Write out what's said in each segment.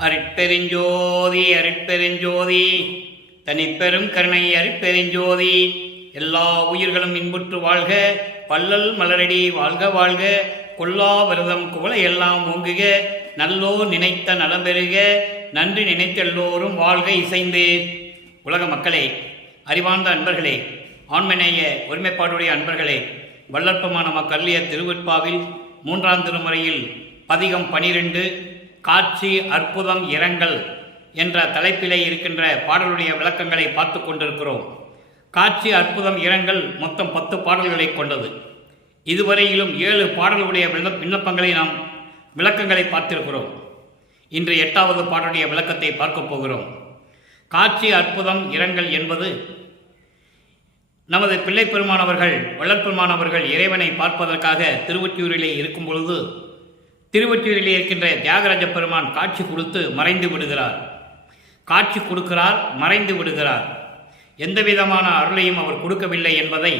அருட்பெருஞ்சோதி அருட்பெருஞ்சோதி தனிப்பெரும் கருணை அருட்பெருஞ்சோதி. எல்லா உயிர்களும் இன்புற்று வாழ்க, பல்லல் மலரடி வாழ்க வாழ்க, கொல்லா விரதம் குவளை எல்லாம் ஓங்குக, நல்லோர் நினைத்த நலம் பெறுக, நன்றி நினைத்தெல்லோரும் வாழ்க இசைந்து. உலக மக்களே, அறிவார்ந்த அன்பர்களே, ஆண்மநேய ஒருமைப்பாடுடைய அன்பர்களே, வல்லற்பமான மக்கள்ளிய திருவிற்பாவில் 3ஆம் திருமுறையில் பதிகம் 12 காட்சி அற்புதம் இரங்கல் என்ற தலைப்பிலே இருக்கின்ற பாடலுடைய விளக்கங்களை பார்த்து கொண்டிருக்கிறோம். காட்சி அற்புதம் இரங்கல் மொத்தம் 10 பாடல்களை கொண்டது. இதுவரையிலும் 7 பாடல்களுடைய விண்ணப்பங்களை நாம் விளக்கங்களை பார்த்திருக்கிறோம். இன்று 8வது பாடலுடைய விளக்கத்தை பார்க்க போகிறோம். காட்சி அற்புதம் இரங்கல் என்பது நமது பிள்ளை பெருமானவர்கள் வள்ளற்பெருமானவர்கள் இறைவனை பார்ப்பதற்காக திருவொற்றியூரிலே இருக்கும் பொழுது திருவொற்றியூரிலே இருக்கின்ற தியாகராஜ பெருமான் காட்சி கொடுத்து மறைந்து விடுகிறார். காட்சி கொடுக்கிறார், மறைந்து விடுகிறார். எந்த விதமான அருளையும் அவர் கொடுக்கவில்லை என்பதை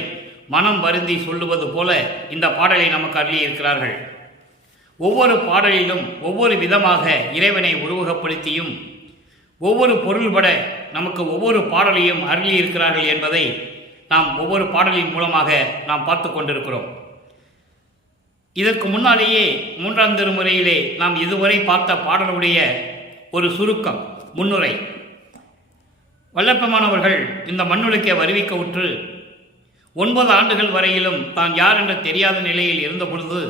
மனம் வருந்தி சொல்லுவது போல இந்த பாடலை நமக்கு அருளியிருக்கிறார்கள். ஒவ்வொரு பாடலிலும் ஒவ்வொரு விதமாக இறைவனை உருவகப்படுத்தியும் ஒவ்வொரு பொருள்பட நமக்கு ஒவ்வொரு பாடலையும் அருளியிருக்கிறார்கள் என்பதை நாம் ஒவ்வொரு பாடலின் மூலமாக நாம் பார்த்து கொண்டிருக்கிறோம். இதற்கு முன்னாலேயே 3ஆம் திருமுறையிலே நாம் இதுவரை பார்த்த பாடலுடைய ஒரு சுருக்கம் முன்னுரை. வல்லற்பெருமானவர்கள் இந்த மண்ணுலகை வருவிக்க உற்று 9 ஆண்டுகள் வரையிலும் தான் யார் என்று தெரியாத நிலையில் இருந்த பொழுது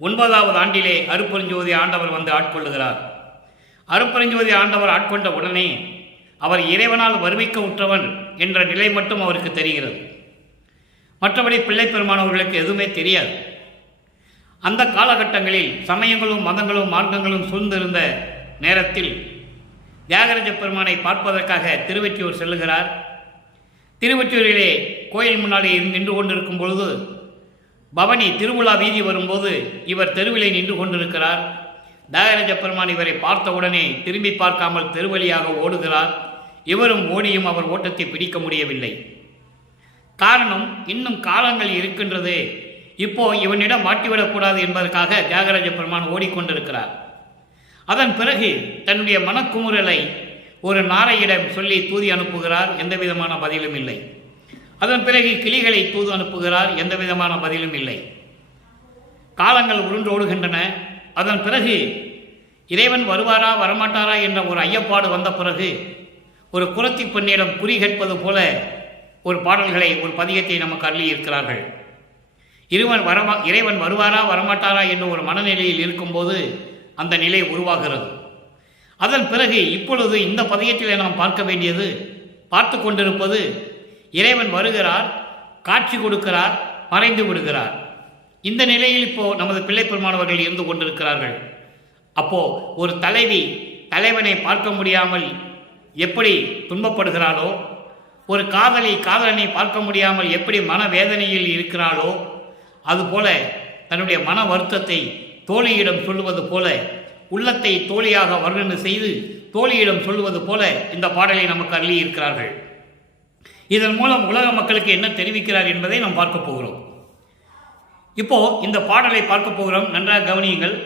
9வது ஆண்டிலே அருட்பெருஞ்சோதி ஆண்டவர் வந்து ஆட்கொள்ளுகிறார். அருட்பெருஞ்சோதி ஆண்டவர் ஆட்கொண்ட உடனே அவர் இறைவனால் வருவிக்க உற்றவன் என்ற நிலை மட்டும் அவருக்கு தெரிகிறது. மற்றபடி பிள்ளை பெருமானவர்களுக்கு எதுவுமே தெரியாது. அந்த காலகட்டங்களில் சமயங்களும் மதங்களும் மார்க்கங்களும் சூழ்ந்திருந்த நேரத்தில் தியாகராஜ பெருமானை பார்ப்பதற்காக திருவொற்றியூர் செல்லுகிறார். திருவொற்றியூரிலே கோயில் முன்னாலே நின்று கொண்டிருக்கும் பொழுது பவனி திருவிழா வீதி வரும்போது இவர் தெருவிலே நின்று கொண்டிருக்கிறார். தியாகராஜ பெருமான் இவரை பார்த்தவுடனே திரும்பி பார்க்காமல் தெருவழியாக ஓடுகிறார். இவரும் ஓடியும் அவர் ஓட்டத்தை பிடிக்க முடியவில்லை. காரணம், இன்னும் காலங்கள் இருக்கின்றது, இப்போ இவனிடம் மாட்டிவிடக்கூடாது என்பதற்காக தியாகராஜ பெருமான் ஓடிக்கொண்டிருக்கிறார். அதன் பிறகு தன்னுடைய மனக்குமுறலை ஒரு நாரையிடம் சொல்லி தூதி அனுப்புகிறார். எந்த விதமான பதிலும் இல்லை. அதன் பிறகு கிளிகளை தூது அனுப்புகிறார். எந்த விதமான பதிலும் இல்லை. காலங்கள் உருண்டோடுகின்றன. அதன் பிறகு இறைவன் வருவாரா வரமாட்டாரா என்ற ஒரு ஐயப்பாடு வந்த பிறகு ஒரு குறத்தி பெண்ணிடம் குறி கேட்பது போல ஒரு பாடல்களை ஒரு பதிகத்தை நமக்கு அள்ளி இருக்கிறார்கள். இறைவன் வருவாரா வரமாட்டாரா என்ற ஒரு மனநிலையில் இருக்கும்போது அந்த நிலை உருவாகிறது. அதன் பிறகு இப்பொழுது இந்த பதிகத்திலே நாம் பார்க்க வேண்டியது, பார்த்து கொண்டிருப்பது, இறைவன் வருகிறார், காட்சி கொடுக்கிறார், மறைந்து விடுகிறார். இந்த நிலையில் இப்போ நமது பிள்ளை பெருமானவர்கள் இருந்து கொண்டிருக்கிறார்கள். அப்போ ஒரு தலைவி தலைவனை பார்க்க முடியாமல் எப்படி துன்பப்படுகிறாளோ, ஒரு காதலி காதலனை பார்க்க முடியாமல் எப்படி மனவேதனையில் இருக்கிறாளோ, அதுபோல தன்னுடைய மன வருத்தத்தை தோழியிடம் சொல்லுவது போல, உள்ளத்தை தோழியாக வர்ணனை செய்து தோழியிடம் சொல்லுவது போல இந்த பாடலை நமக்கு அள்ளி இருக்கிறார்கள். இதன் மூலம் உலக மக்களுக்கு என்ன தெரிவிக்கிறார் என்பதை நாம் பார்க்க போகிறோம். இப்போ இந்த பாடலை பார்க்க போகிறோம். நன்றாக கவனியுங்கள்.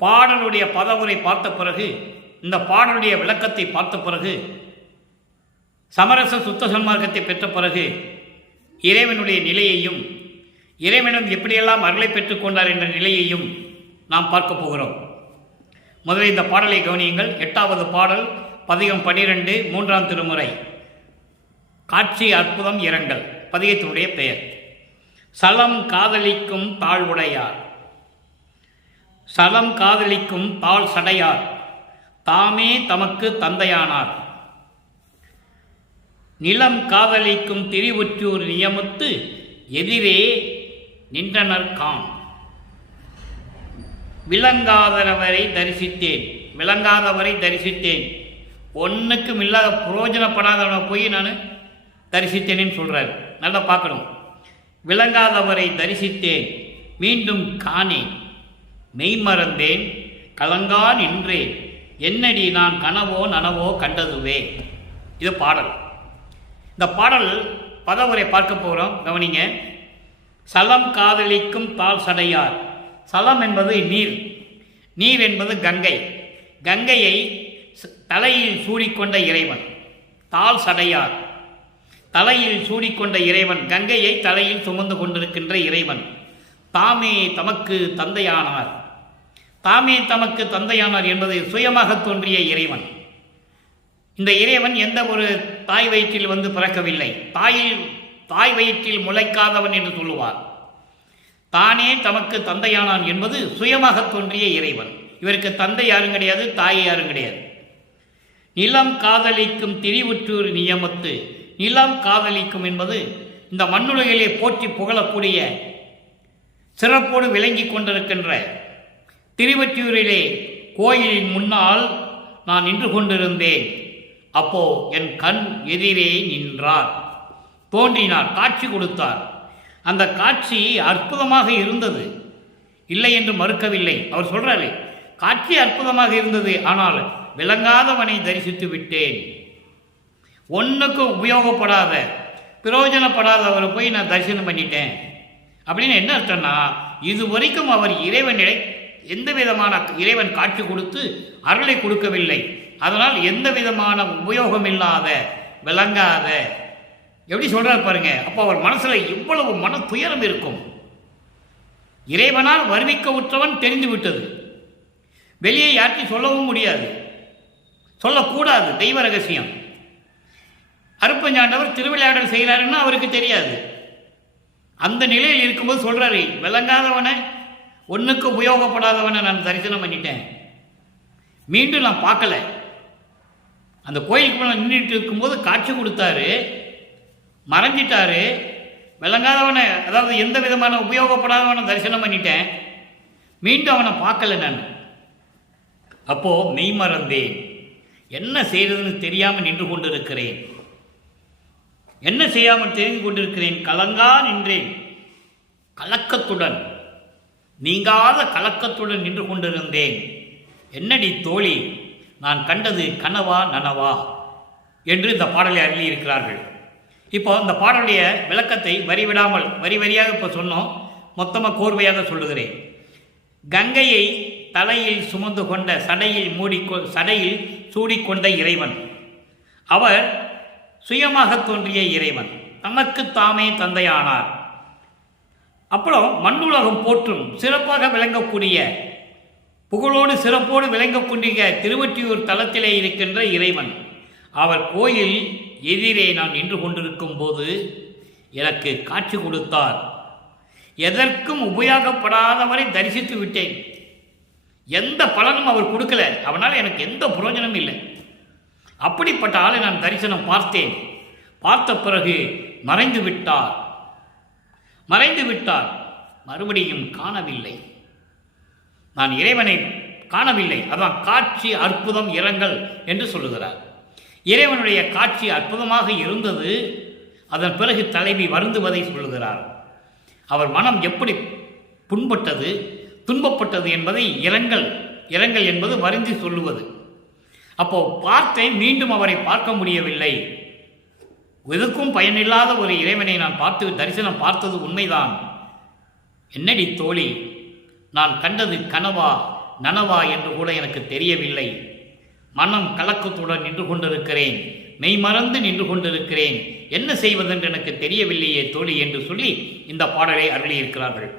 பாடலுடைய பதவுரை பார்த்த பிறகு, இந்த பாடலுடைய விளக்கத்தை பார்த்த பிறகு, சமரச சுத்த சன்மார்க்கத்தை பெற்ற பிறகு இறைவனுடைய நிலையையும் இறைவனும் எப்படியெல்லாம் அருளை பெற்றுக் கொண்டார் என்ற நிலையையும் நாம் பார்க்க போகிறோம். முதலில் இந்த பாடலை கவனியுங்கள். 8வது பாடல், பதிகம் 12, 3ஆம் திருமுறை, காட்சி அற்புதம் இரங்கல். பதிகத்தினுடைய பெயர் சலம் காதலிக்கும் தாழ்வுடையார். சலம் காதலிக்கும் தாழ் சடையார் தாமே தமக்கு தந்தையானார். நிலம் காதலிக்கும் திருவொற்றியூர் நியமத்து எதிரே நின்றனர் காம். விளங்காதவரை தரிசித்தேன். விளங்காதவரை தரிசித்தேன். ஒன்றுக்கும் இல்லாத புரோஜனப்படாதவனை போய் நான் தரிசித்தேன்னு சொல்கிறார். நல்லா பார்க்கணும். விளங்காதவரை தரிசித்தேன், மீண்டும் காணேன், மெய்மறந்தேன், கலங்கா நின்றேன், என்னடி நான் கனவோ நனவோ கண்டதுவே. இது பாடல். இந்த பாடல் பதவுரை பார்க்க போகிறோம். கவனிங்க. சலம் காதலிக்கும் தாழ் சடையார். சலம் என்பது நீர், நீர் என்பது கங்கை. கங்கையை தலையில் சூடிக்கொண்ட இறைவன், தாள் சடையார், தலையில் சூடிக்கொண்ட இறைவன், கங்கையை தலையில் சுமந்து கொண்டிருக்கின்ற இறைவன் தாமே தமக்கு தந்தையானார். தாமே தமக்கு தந்தையானார் என்பது சுயமாக தோன்றிய இறைவன். இந்த இறைவன் எந்த ஒரு தாய் வயிற்றில் வந்து பிறக்கவில்லை. தாய் வயிற்றில் முளைக்காதவன் என்று சொல்லுவார். தானே தமக்கு தந்தையானான் என்பது சுயமாக தோன்றிய இறைவன். இவருக்கு தந்தை யாரும் கிடையாது, தாய் யாரும் கிடையாது. நிலம் காதலிக்கும் திரிவுற்றூர் நியமத்து. நிலம் காதலிக்கும் என்பது இந்த மண்ணுலகிலே போற்றி புகழக்கூடிய சிறப்போடு விளங்கி கொண்டிருக்கின்ற திருவொற்றியூரிலே கோயிலின் முன்னால் நான் நின்று கொண்டிருந்தேன். அப்போ என் கண் எதிரே நின்றார், தோன்றினார், காட்சி கொடுத்தார். அந்த காட்சி அற்புதமாக இருந்தது, இல்லை என்று மறுக்கவில்லை. அவர் சொல்றாரு, காட்சி அற்புதமாக இருந்தது, ஆனால் விளங்காதவனை தரிசித்து விட்டேன். ஒன்றுக்கும் உபயோகப்படாத பிரயோஜனப்படாதவரை போய் நான் தரிசனம் பண்ணிட்டேன் அப்படின்னு என்ன அர்த்தம்னா, இதுவரைக்கும் அவர் இறைவனிடை எந்த விதமான இறைவன் காட்சி கொடுத்து அருளை கொடுக்கவில்லை. அதனால் எந்த விதமான உபயோகம் இல்லாத விளங்காத, எப்படி சொல்றார் பாருங்க. அப்போ அவர் மனசுல எவ்வளவு மன துயரம் இருக்கும். இறைவனால் வருவிக்க உற்றவன் தெரிந்து விட்டது, வெளியே யார்த்தையும் சொல்லவும் முடியாது, சொல்லக்கூடாது, தெய்வ ரகசியம். அருப்பஞ்சாண்டவர் திருவிளையாடல் செய்கிறாருன்னு அவருக்கு தெரியாது. அந்த நிலையில் இருக்கும்போது சொல்றாரு, விளங்காதவனை, ஒன்றுக்கு உபயோகப்படாதவனை நான் தரிசனம் பண்ணிட்டேன், மீண்டும் நான் பார்க்கல. அந்த கோயிலுக்கு நின்றுட்டு இருக்கும்போது காட்சி கொடுத்தாரு, மறைஞ்சிட்டாரு. விளங்காதவனை, அதாவது எந்த விதமான உபயோகப்படாதவனை தரிசனம் பண்ணிட்டேன், மீண்டும் அவனை பார்க்கல நான். அப்போ மெய் மறந்தேன், என்ன செய்யறதுன்னு தெரியாமல் நின்று கொண்டிருக்கிறேன். என்ன செய்யாமல் தெரிந்து கொண்டிருக்கிறேன், கலங்கா நின்றேன். கலக்கத்துடன், நீங்காத கலக்கத்துடன் நின்று கொண்டிருந்தேன். என்னடி தோழி, நான் கண்டது கனவா நனவா என்று இந்த பாடலை அருளி இருக்கிறார்கள். இப்போ இந்த பாடலுடைய விளக்கத்தை வரிவிடாமல் வரி வரியாக இப்போ சொன்னோம், மொத்தமாக கோர்வையாக சொல்லுகிறேன். கங்கையை தலையில் சுமந்து கொண்ட, சடையில் சூடிக்கொண்ட இறைவன், அவர் சுயமாக தோன்றிய இறைவன், தமக்கு தாமே தந்தையானார். அப்புறம் மண்ணுலகம் போற்றும் சிறப்பாக விளங்கக்கூடிய, புகழோடு சிறப்போடு விளங்கக்கூடிய திருவொற்றியூர் தலத்திலே இருக்கின்ற இறைவன், அவர் கோயில் எதிரே நான் நின்று கொண்டிருக்கும் போது எனக்கு காட்சி கொடுத்தார். எதற்கும் உபயோகப்படாதவரை தரிசித்து விட்டேன். எந்த பலனும் அவர் கொடுக்கல, அவனால் எனக்கு எந்த பிரயோஜனமும் இல்லை. அப்படிப்பட்ட ஆளை நான் தரிசனம் பார்த்தேன். பார்த்த பிறகு மறைந்து விட்டார், மறுபடியும் காணவில்லை. நான் இறைவனை காணவில்லை. அதான் காட்சி அற்புதம் இரங்கல் என்று சொல்லுகிறார். இறைவனுடைய காட்சி அற்புதமாக இருந்தது. அதன் பிறகு தலைவி வருந்துவதை சொல்லுகிறார். அவர் மனம் எப்படி புண்பட்டது, துன்பப்பட்டது என்பதை இரங்கல் என்பது வருந்தி சொல்லுவது. அப்போ பார்த்தேன், மீண்டும் அவரை பார்க்க முடியவில்லை. எதுக்கும் பயனில்லாத ஒரு இறைவனை நான் தரிசனம் பார்த்தது உண்மைதான். என்னடி தோழி, நான் கண்டது கனவா நனவா என்று கூட எனக்கு தெரியவில்லை. மனம் கலக்கத்துடன் நின்று கொண்டிருக்கிறேன், மெய்மறந்து நின்று கொண்டிருக்கிறேன். என்ன செய்வதென்று எனக்கு தெரியவில்லையே தோழி என்று சொல்லி இந்த பாடலை அருளியிருக்கிறார்கள்.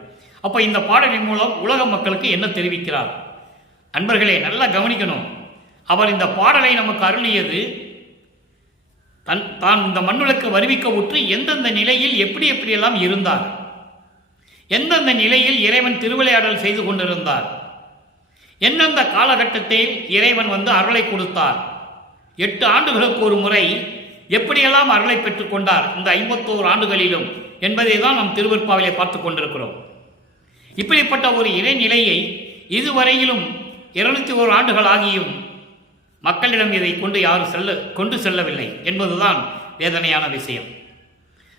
அப்போ இந்த பாடலின் மூலம் உலக மக்களுக்கு என்ன தெரிவிக்கிறார்? அன்பர்களே, நல்லா கவனிக்கணும். அவர் இந்த பாடலை நமக்கு அருளியது தான் இந்த மண்ணுலக்கு வருவிக்க உற்று எந்தெந்த நிலையில் எப்படியெல்லாம் இருந்தார், எந்தெந்த நிலையில் இறைவன் திருவிளையாடல் செய்து கொண்டிருந்தார், எந்தெந்த காலகட்டத்தில் இறைவன் அருளை கொடுத்தார், 8 ஆண்டுகளுக்கு ஒரு முறை எப்படியெல்லாம் அருளை பெற்றுக் கொண்டார் இந்த 51 ஆண்டுகளிலும் என்பதை தான் நாம் திருவெற்பாவிலே பார்த்து கொண்டிருக்கிறோம். இப்படிப்பட்ட ஒரு இறைநிலையை இதுவரையிலும் 201 ஆண்டுகள் ஆகியும் மக்களிடம் இதை கொண்டு செல்லவில்லை என்பதுதான் வேதனையான விஷயம்.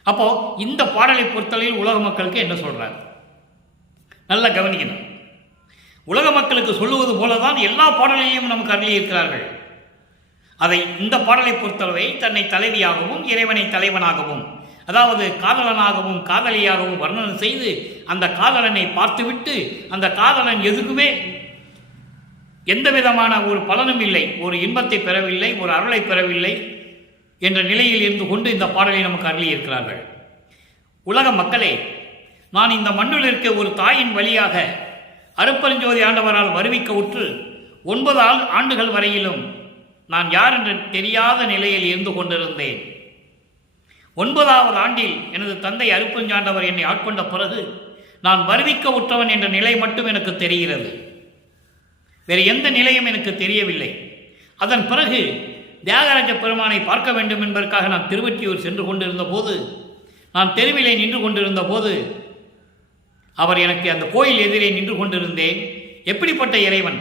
அப்போ இந்த பாடலை பொறுத்தளவில் உலக மக்களுக்கு என்ன சொல்றார்? நல்லா கவனிக்கணும். உலக மக்களுக்கு சொல்லுவது போலதான் எல்லா பாடலையும் நமக்கு அருளியிருக்கிறார்கள். அதை இந்த பாடலை பொறுத்தளவை தன்னை தலைவியாகவும் இறைவனை தலைவனாகவும், அதாவது காதலனாகவும் காதலியாகவும் வர்ணனை செய்து அந்த காதலனை பார்த்துவிட்டு அந்த காதலன் எதுக்குமே எந்த விதமான ஒரு பலனும் இல்லை, ஒரு இன்பத்தை பெறவில்லை, ஒரு அருளை பெறவில்லை என்ற நிலையில் இருந்து கொண்டு இந்த பாடலை நமக்கு அருளி இருக்கிறார்கள். உலக மக்களே, நான் இந்த மண்ணில் இருக்க ஒரு தாயின் வழியாக அருட்பெருஞ்சோதி ஆண்டவரால் வருவிக்க உற்று 9 ஆண்டுகள் வரையிலும் நான் யார் என்று தெரியாத நிலையில் இருந்து கொண்டிருந்தேன். 9வது ஆண்டில் எனது தந்தை அருட்பெருஞ்சாண்டவர் என்னை ஆட்கொண்ட பிறகு நான் வருவிக்க உற்றவன் என்ற நிலை மட்டும் எனக்கு தெரிகிறது. வேறு எந்த நிலையும் எனக்கு தெரியவில்லை. அதன் பிறகு தியாகராஜ பெருமானை பார்க்க வேண்டும் என்பதற்காக நான் திருவொற்றியூர் சென்று கொண்டிருந்த போது, நான் தெருவிலே நின்று கொண்டிருந்த போது அவர் எனக்கு அந்த கோயில் எதிரே நின்று கொண்டிருந்தேன். எப்படிப்பட்ட இறைவன்!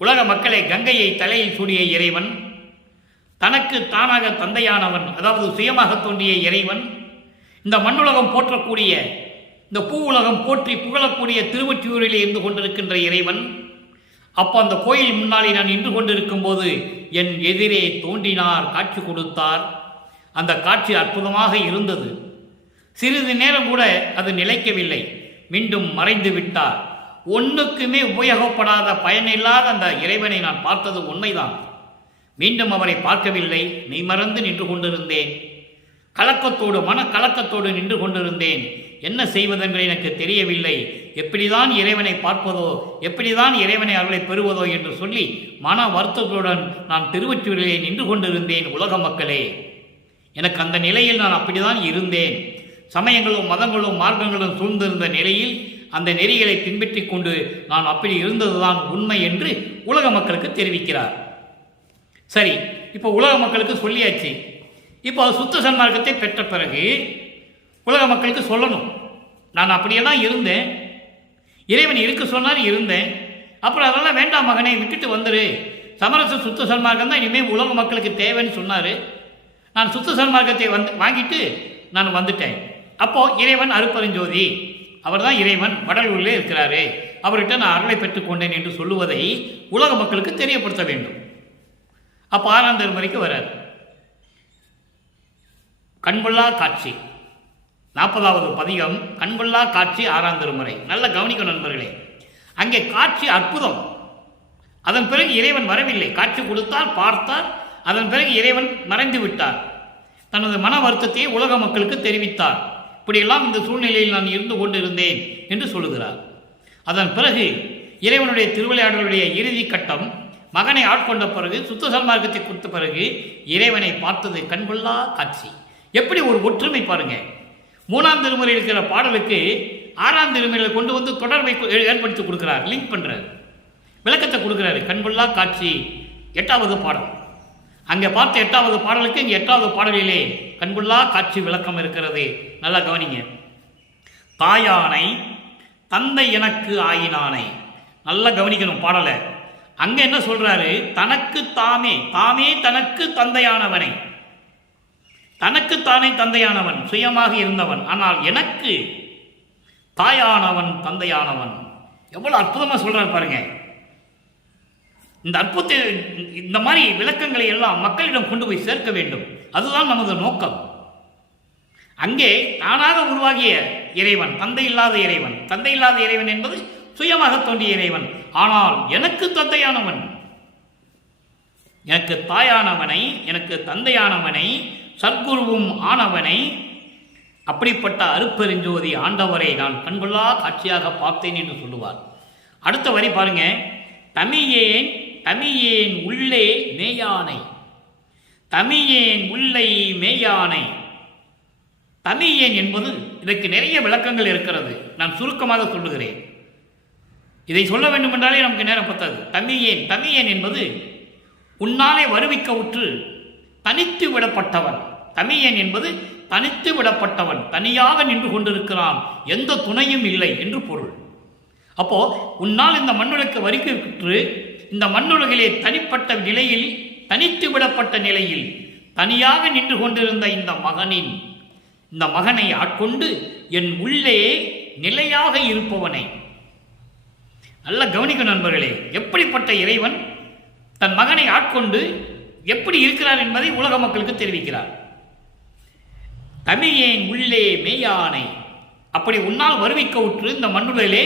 உலக மக்களை கங்கையை தலையில் சூடிய இறைவன், தனக்கு தானாக தந்தையானவன், அதாவது சுயமாக தோன்றிய இறைவன், இந்த மண்ணுலகம் போற்றக்கூடிய, இந்த பூ உலகம் போற்றி புகழக்கூடிய திருவொற்றியூரிலே இருந்து கொண்டிருக்கின்ற இறைவன். அப்போ அந்த கோயில் முன்னாலே நான் நின்று கொண்டிருக்கும் போது என் எதிரே தோன்றினார், காட்சி கொடுத்தார். அந்த காட்சி அற்புதமாக இருந்தது. சிறிது நேரம் கூட அது நிலைக்கவில்லை, மீண்டும் மறைந்து விட்டார். ஒன்றுக்குமே உபயோகப்படாத பயனில்லாத அந்த இறைவனை நான் பார்த்தது உண்மைதான். மீண்டும் அவரை பார்க்கவில்லை, மெய்மறந்து நின்று கொண்டிருந்தேன். கலக்கத்தோடு, மனக்கலக்கத்தோடு நின்று கொண்டிருந்தேன். என்ன செய்வதென்று எனக்கு தெரியவில்லை. எப்படிதான் இறைவனை பார்ப்பதோ, எப்படிதான் இறைவனை அருளை பெறுவதோ என்று சொல்லி மன வருத்தத்துடன் நான் திருவொற்றியூரிலே நின்று கொண்டிருந்தேன். உலக மக்களே, எனக்கு அந்த நிலையில் நான் அப்படிதான் இருந்தேன். சமயங்களும் மதங்களும் மார்க்கங்களும் சூழ்ந்திருந்த நிலையில் அந்த நெறிகளை பின்பற்றி கொண்டு நான் அப்படி இருந்ததுதான் உண்மை என்று உலக மக்களுக்கு தெரிவிக்கிறார். சரி, இப்போ உலக மக்களுக்கு சொல்லியாச்சு. இப்போ சுத்த சன்மார்க்கத்தை பெற்ற பிறகு உலக மக்களுக்கு சொல்லணும், நான் அப்படியெல்லாம் இருந்தேன், இறைவன் இருக்க சொன்னார் இருந்தேன், அப்புறம் அதெல்லாம் வேண்டாம் மகனை, விட்டுட்டு வந்துரு, சமரச சுத்த சன்மார்க்கம் தான் இனிமேல் உலக மக்களுக்கு தேவைன்னு சொன்னார். நான் சுத்த சன்மார்க்கத்தை வாங்கிட்டு நான் வந்துட்டேன். அப்போது இறைவன் அருட்பெருஞ்சோதி, அவர் தான் இறைவன், வடலூரிலே இருக்கிறாரு, அவர்கிட்ட நான் அருளை பெற்றுக்கொண்டேன் என்று சொல்லுவதை உலக மக்களுக்கு தெரியப்படுத்த வேண்டும். அப்போ 6ஆம் திருமுறைக்கு வராது. கண்கொள்ளா காட்சி 40வது பதிகம், கண்கொள்ளா காட்சி 6ஆம் திருமுறை. நல்ல கவனிக்கும் நண்பர்களே, அங்கே காட்சி அற்புதம். அதன் பிறகு இறைவன் வரவில்லை, காட்சி கொடுத்தார், பார்த்தார், அதன் பிறகு இறைவன் மறைந்து விட்டார். தனது மன வருத்தத்தை உலக மக்களுக்கு தெரிவித்தார். இப்படியெல்லாம் இந்த சூழ்நிலையில் நான் இருந்து கொண்டிருந்தேன் என்று சொல்லுகிறார். அதன் பிறகு இறைவனுடைய திருவிளையாடலுடைய இறுதி கட்டம், மகனை ஆட்கொண்ட பிறகு, சுத்த சன்மார்க்கத்தை கொடுத்த பிறகு இறைவனை பார்த்தது கண்கொள்ளா காட்சி. எப்படி ஒரு ஒற்றுமை பாருங்க. 3ஆம் திருமுறையில் இருக்கிற பாடலுக்கு 6ஆம் திருமுறையில் கொண்டு வந்து தொடர்பை ஏற்படுத்தி கொடுக்கிறார், லிங்க் பண்றார், விளக்கத்தை கொடுக்கிறாரு. கண்கொள்ளா காட்சி 8வது பாடல். அங்கே பார்த்த 8வது பாடலுக்கு இங்கே 8வது பாடலிலே கண்கொள்ளா காட்சி விளக்கம் இருக்கிறது. நல்லா கவனிங்க. தாயானை தந்தை எனக்கு ஆயினானை. நல்லா கவனிக்கணும் பாடலை. அங்க என்ன சொல்றாரு? தனக்கு தாமே, தாமே தனக்கு தந்தையானவனை, தனக்குத்தானே தந்தையானவன், சுயமாக இருந்தவன், ஆனால் எனக்கு தாயானவன் தந்தையானவன். எவ்வளவு அற்புதமா சொல்றாரு பாருங்க. இந்த அற்புதத்தை, இந்த மாதிரி விளக்கங்களை எல்லாம் மக்களிடம் கொண்டு போய் சேர்க்க வேண்டும். அதுதான் நமது நோக்கம். அங்கே தானாக உருவாகிய இறைவன், தந்தை இல்லாத இறைவன். தந்தை இல்லாத இறைவன் என்பது சுயமாக தோன்றிய இறைவன். ஆனால் எனக்கு தந்தையானவன், எனக்கு தாயானவனை, எனக்கு தந்தையானவனை, சத்குருவும் ஆனவனை, அப்படிப்பட்ட அருட்பெருஞ்சோதி ஆண்டவரை நான் கண்கொள்ளா காட்சியாக பார்த்தேன் என்று சொல்லுவார். அடுத்த வரி பாருங்க. தமியேன் தமியேன் உள்ளே மேயானை, தமியேன் உள்ளே மேயானை. தமியேன் என்பது, இதற்கு நிறைய விளக்கங்கள் இருக்கிறது, நான் சுருக்கமாக சொல்லுகிறேன். இதை சொல்ல வேண்டும் என்றாலே நமக்கு நேரம் பத்தாது. தமியேன், தமியேன் என்பது உன்னாலே வருவிக்க உற்று தனித்து விடப்பட்டவன். தமியேன் என்பது தனித்து விடப்பட்டவன், தனியாக நின்று கொண்டிருக்கிறான், எந்த துணையும் இல்லை என்று பொருள். அப்போ உன்னால் இந்த மண்ணுலக்கு வருவிற்று, இந்த மண்ணுலகிலே தனிப்பட்ட நிலையில், தனித்து விடப்பட்ட நிலையில் தனியாக நின்று கொண்டிருந்த இந்த மகனை ஆட்கொண்டு என் உள்ளே நிலையாக இருப்பவனை. நல்ல கவனிக்கும் நண்பர்களே, எப்படிப்பட்ட இறைவன் தன் மகனை ஆட்கொண்டு எப்படி இருக்கிறார் என்பதை உலக மக்களுக்கு தெரிவிக்கிறார். தமியேன் உள்ளே மேயானை. அப்படி உன்னால் வருவிக்க உற்று இந்த மண்ணுலகிலே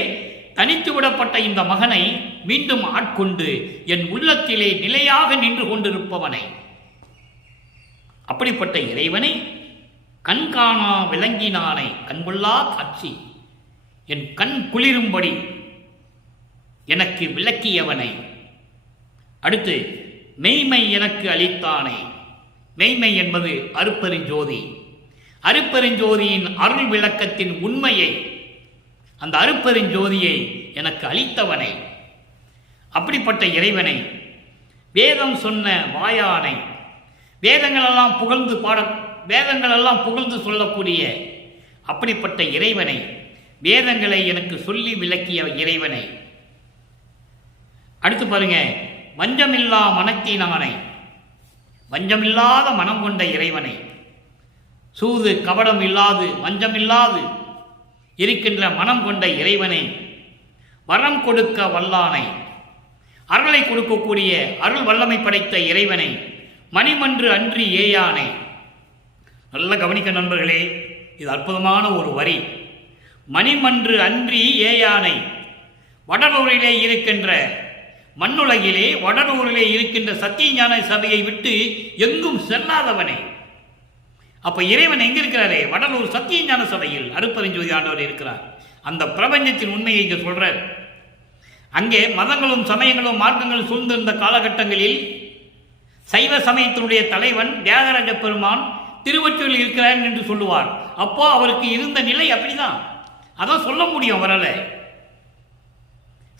தனித்து விடப்பட்ட இந்த மகனை மீண்டும் ஆட்கொண்டு என் உள்ளத்திலே நிலையாக நின்று கொண்டிருப்பவனை, அப்படிப்பட்ட இறைவனை கண்காணா விளங்கினானை, கண்கொள்ளா காட்சி என் கண் குளிரும்படி எனக்கு விளக்கியவனை, அடுத்து மெய்மை எனக்கு அளித்தானே. மெய்மை என்பது அருட்பெருஞ்சோதி. அருட்பெருஞ்சோதியின் அருள் விளக்கத்தின் உண்மையை, அந்த அருட்பெருஞ்சோதியை எனக்கு அளித்தவனை, அப்படிப்பட்ட இறைவனை, வேதம் சொன்ன வாயானை, வேதங்களெல்லாம் புகழ்ந்து சொல்லக்கூடிய அப்படிப்பட்ட இறைவனை, வேதங்களை எனக்கு சொல்லி விளக்கிய இறைவனை. அடுத்து பாருங்க, வஞ்சமில்லா மனத்தினானை, வஞ்சமில்லாத மனம் கொண்ட இறைவனை, சூது கபடம் இல்லாது வஞ்சமில்லாது இருக்கின்ற மனம் கொண்ட இறைவனை, வரம் கொடுக்க வல்லானை, அருளை கொடுக்கக்கூடிய அருள் வல்லமை படைத்த இறைவனை, மணிமன்று அன்றி ஏயானை. நல்ல கவனிக்க நண்பர்களே, இது அற்புதமான ஒரு வரி. மணிமன்று அன்றி ஏயானை, வடலூரிலே இருக்கின்ற மண்ணுலகிலே வடலூரிலே இருக்கின்ற சத்தியஞான சபையை விட்டு எங்கும் செல்லாதவனை. அப்ப இறைவன் எங்க இருக்கிறாரே? வடலூர் சத்தியஞான சபையில் அருட்பெருஞ்சோதி ஆண்டவர் இருக்கிறார். அந்த பிரபஞ்சத்தின் உண்மையை இங்க சொல்றார். அங்கே மதங்களும் சமயங்களும் மார்க்கங்களும் சூழ்ந்திருந்த காலகட்டங்களில் சைவ சமயத்தினுடைய தலைவன் தியாகராஜ பெருமான் திருவொற்றியூரில் இருக்கிறார் என்று சொல்லுவார். அப்போ அவருக்கு இருந்த நிலை அப்படிதான், அதான் சொல்ல முடியும் அவரால்.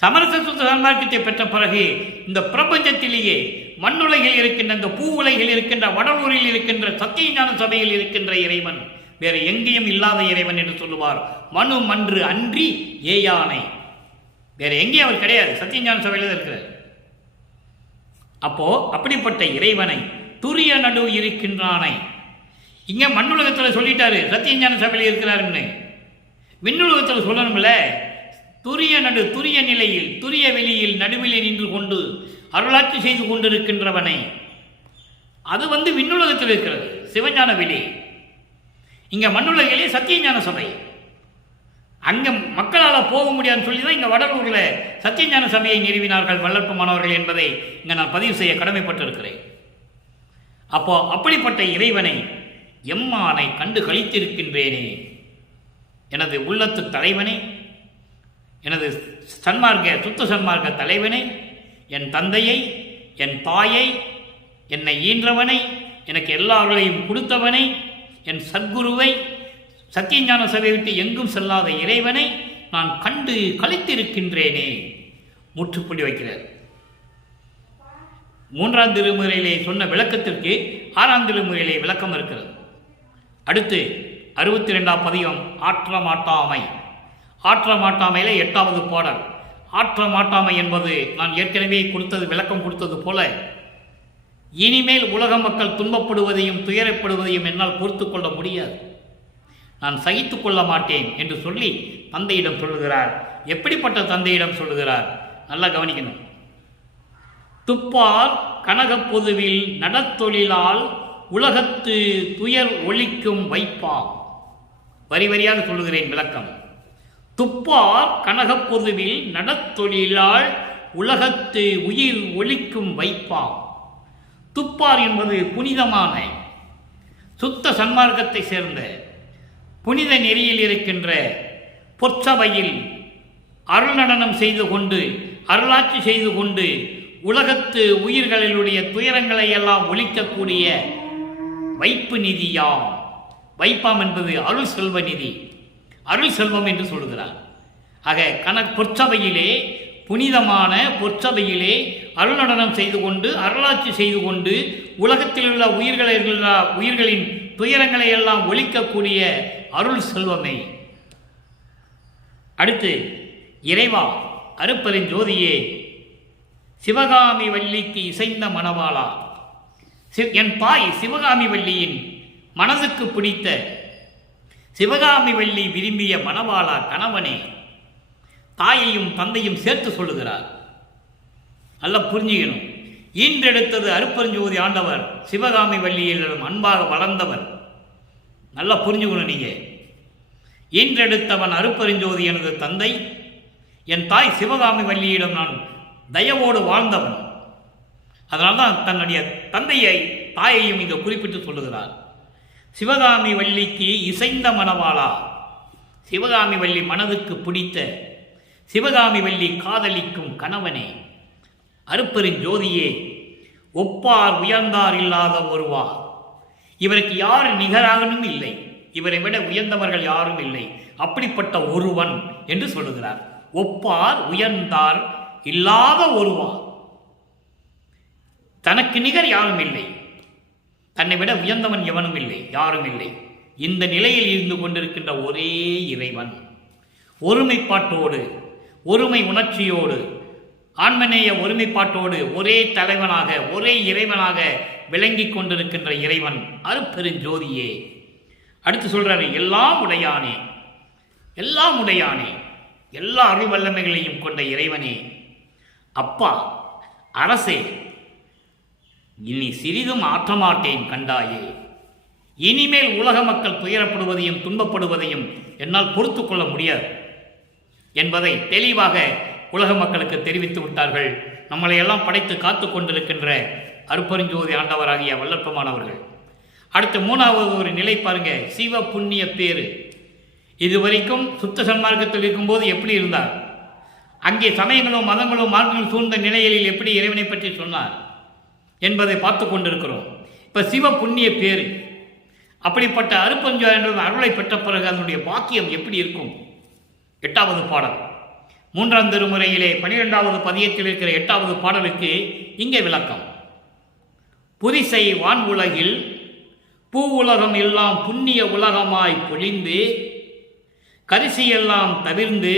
சமரச சுத்த சன்மார்க்கத்தை பெற்ற பிறகு இந்த பிரபஞ்சத்திலேயே மண்ணுலகில் இருக்கின்ற, இந்த பூ உலகில் இருக்கின்ற, வடலூரில் இருக்கின்ற சத்தியஞான சபையில் இருக்கின்ற இறைவன் வேறு எங்கேயும் இல்லாத இறைவன் என்று சொல்லுவார். மனு மன்று அன்றி ஏயானை, வேற எங்கேயும் அவர் கிடையாது, சத்தியஞான சபையில் இருக்கிறார். அப்போ அப்படிப்பட்ட இறைவனை, துரிய நடு இருக்கின்றானை, இங்க மண்ணுலகத்தில் சொல்லிட்டாரு சத்தியஞான சபையில் இருக்கிறாருன்னு. விண்ணுலகத்தில் சொல்லணும்ல, துரிய நடு, துரிய நிலையில், துரிய வெளியில் நடுவிலே நின்று கொண்டு அருளாட்சி செய்து கொண்டிருக்கின்றவனை, அது விண்ணுலகத்தில் இருக்கிறது, சிவஞான வெளி. இங்க மண்ணுலகிலே சத்தியஞான சபை. அங்க மக்களால் போக முடியாதுன்னு சொல்லி தான் இங்க வடலூர்ல சத்தியஞான சபையை நிறுவினார்கள் வல்லற்பமானவர்கள் என்பதை இங்க நான் பதிவு செய்ய கடமைப்பட்டிருக்கிறேன். அப்போ அப்படிப்பட்ட இறைவனை, எம்மானை கண்டு கழித்திருக்கின்றேனே, எனது உள்ளத்து தலைவனை, எனது சுத்த சன்மார்க்க தலைவனை, என் தந்தையை, என் தாயை, என்னை ஈன்றவனை, எனக்கு எல்லாவர்களையும் கொடுத்தவனை, என் சத்குருவை, சத்தியஞான சபையை விட்டு எங்கும் செல்லாத இறைவனை நான் கண்டு கழித்திருக்கின்றேனே. முற்றுப்புள்ளி வைக்கிறார். 3ஆம் திருமுறையிலே சொன்ன விளக்கத்திற்கு 6ஆம் திருமுறையிலே விளக்கம் இருக்கிறது. அடுத்து 62ஆம் பதிகம் ஆற்ற மாட்டாமை. ஆற்ற மாட்டாமையில 8வது பாடல். ஆற்ற மாட்டாமை என்பது நான் ஏற்கனவே விளக்கம் கொடுத்தது போல, இனிமேல் உலக மக்கள் துன்பப்படுவதையும் துயரப்படுவதையும் என்னால் பொறுத்து கொள்ள முடியாது, நான் சகித்து கொள்ள மாட்டேன் என்று சொல்லி தந்தையிடம் சொல்லுகிறார். எப்படிப்பட்ட தந்தையிடம் சொல்லுகிறார்? நல்லா கவனிக்கணும். துப்பார் கனகப் பொதுவில் நடத்தொழிலால் உலகத்து துயர் ஒழிக்கும் வைப்பா. வரி வரியாக சொல்லுகிறேன் விளக்கம். துப்பார் கனகப் பொதுவில் நடத்தொழிலால் உலகத்து உயிர் ஒழிக்கும் வைப்பா. துப்பார் என்பது புனிதமான சுத்த சன்மார்க்கத்தை சேர்ந்த புனித நெறியில் இருக்கின்ற பொற்சபையில் அருள் நடனம் செய்து கொண்டு, அருளாட்சி செய்து கொண்டு, உலகத்து உயிர்களினுடைய துயரங்களை எல்லாம் ஒழிக்கக்கூடிய வைப்பு நிதியாம். வைப்பாம் என்பது அருள் செல்வ நிதி, அருள் செல்வம் என்று சொல்கிறார். ஆக பொற்சபையிலே, புனிதமான பொற்சபையிலே அருள் நடனம் செய்து கொண்டு, அருளாட்சி செய்து கொண்டு, உலகத்தில் உள்ள உயிர்களின் துயரங்களை எல்லாம் ஒழிக்கக்கூடிய அருள் செல்வமே. அடுத்து, இறைவா அருட்பெருஞ்சோதியே, சிவகாமி வள்ளிக்கு இசைந்த மணவாளா. என் தாய் சிவகாமி வள்ளியின் மனதுக்கு பிடித்த, சிவகாமி வள்ளி விரும்பிய மணவாளா கணவனே. தாயையும் தந்தையும் சேர்த்து சொல்லுகிறார். நல்லா புரிஞ்சுக்கணும். ஈன்றெடுத்தது அருட்பெருஞ்சோதி ஆண்டவர், சிவகாமி வள்ளியிடம் அன்பாக வளர்ந்தவர். நல்லா புரிஞ்சுக்கணும். நீங்க ஈன்றெடுத்தவன் அருட்பெருஞ்சோதி எனது தந்தை, என் தாய் சிவகாமி வள்ளியிடம் நான் தயவோடு வாழ்ந்தவன். அதனால்தான் தன்னுடைய தந்தையை தாயையும் இங்கு குறிப்பிட்டு சொல்லுகிறார். சிவகாமி வள்ளிக்கு இசைந்த மணவாளா, சிவகாமி வள்ளி மனதுக்கு பிடித்த, சிவகாமி வள்ளி காதலிக்கும் கணவனே, அருப்பெருஞ்சோதியே, ஒப்பார் உயர்ந்தார் இல்லாத ஒருவா, இவருக்கு யார் நிகராகனும் இல்லை, இவரை விட உயர்ந்தவர்கள் யாரும் இல்லை, அப்படிப்பட்ட ஒருவன் என்று சொல்லுகிறார். ஒப்பார் உயர்ந்தார் இல்லாத ஒருவா, தனக்கு நிகர் யாரும் இல்லை, தன்னை விட உயர்ந்தவன் எவனும் இல்லை, யாரும் இல்லை. இந்த நிலையில் இருந்து கொண்டிருக்கின்ற ஒரே இறைவன், ஒருமைப்பாட்டோடு, ஒருமை உணர்ச்சியோடு, ஆன்மநேய ஒருமைப்பாட்டோடு ஒரே தலைவனாக, ஒரே இறைவனாக விளங்கி கொண்டிருக்கின்ற இறைவன் அருப்பெருஞ்சோதியே. அடுத்து சொல்றாரு, எல்லாம் உடையானே, எல்லாம் உடையானே, எல்லா அருள் வல்லமைகளையும் கொண்ட இறைவனே, அப்பா அரசே, இனி சிறிதும் ஆற்றமாட்டேன் கண்டாயே. இனிமேல் உலக மக்கள் துயரப்படுவதையும் துன்பப்படுவதையும் என்னால் பொறுத்து கொள்ள முடியாது என்பதை தெளிவாக உலக மக்களுக்கு தெரிவித்து விட்டார்கள். நம்மளை எல்லாம் படைத்து காத்து கொண்டிருக்கின்ற அருப்பெருஞ்சோதி ஆண்டவராகிய வல்லற்பமானவர்கள். அடுத்து மூணாவது ஒரு நிலை பாருங்க, சிவ புண்ணிய பேரு. இதுவரைக்கும் சுத்த சன்மார்க்கத்தில் இருக்கும்போது எப்படி இருந்தார், அங்கே சமயங்களும் மதங்களும் மார்க்கங்களும் சூழ்ந்த நிலைகளில் எப்படி இறைவனை பற்றி சொன்னார் என்பதை பார்த்து கொண்டிருக்கிறோம். இப்போ சிவ புண்ணிய பேரு, அப்படிப்பட்ட அருப்பெருஞ்சோதி அருளை பெற்ற பிறகு அதனுடைய பாக்கியம் எப்படி இருக்கும்? 8வது பாடல் 3ஆம் திருமுறையிலே 12வது பதியத்தில் இருக்கிற 8வது பாடலுக்கு இங்கே விளக்கம். புரிசை வான் உலகில் பூ உலகம் எல்லாம் புண்ணிய உலகமாய் பொழிந்து, கரிசியெல்லாம் தவிர்ந்து,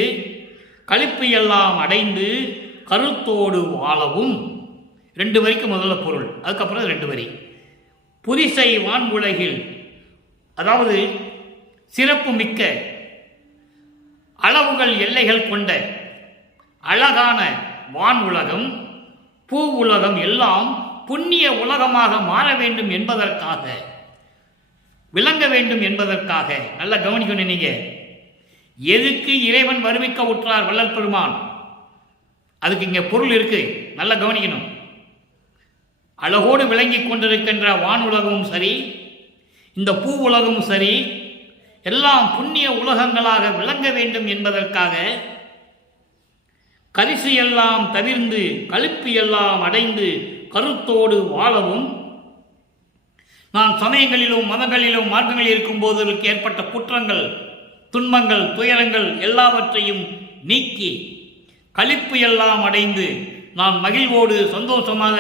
களிப்பு எல்லாம் அடைந்து, கருத்தோடு வாழவும். 2 வரிக்கு முதல்ல பொருள், அதுக்கப்புறம் 2 வரி. புரிசை வான் உலகில், அதாவது சிறப்பு மிக்க, அளவுகள் எல்லைகள் கொண்ட அழகான வான் உலகம், பூ உலகம் எல்லாம் புண்ணிய உலகமாக மாற வேண்டும் என்பதற்காக, விளங்க வேண்டும் என்பதற்காக. நல்ல கவனிக்கணும் நீங்க, எதுக்கு இறைவன் வருவிக்க உற்றார் வள்ளல் பெருமான், அதுக்கு இங்க பொருள் இருக்கு, நல்ல கவனிக்கணும். அழகோடு விளங்கி கொண்டிருக்கின்ற வான் உலகமும் சரி, இந்த பூ உலகமும் சரி, எல்லாம் புண்ணிய உலகங்களாக விளங்க வேண்டும் என்பதற்காக கரிசு எல்லாம் தவிர்ந்து, களிப்பு எல்லாம் அடைந்து, கருத்தோடு வாழவும். நான் சமயங்களிலும் மதங்களிலும் மார்க்கங்களில் இருக்கும் போது ஏற்பட்ட குற்றங்கள், துன்பங்கள், துயரங்கள் எல்லாவற்றையும் நீக்கி களிப்பு எல்லாம் அடைந்து நான் மகிழ்வோடு சந்தோஷமாக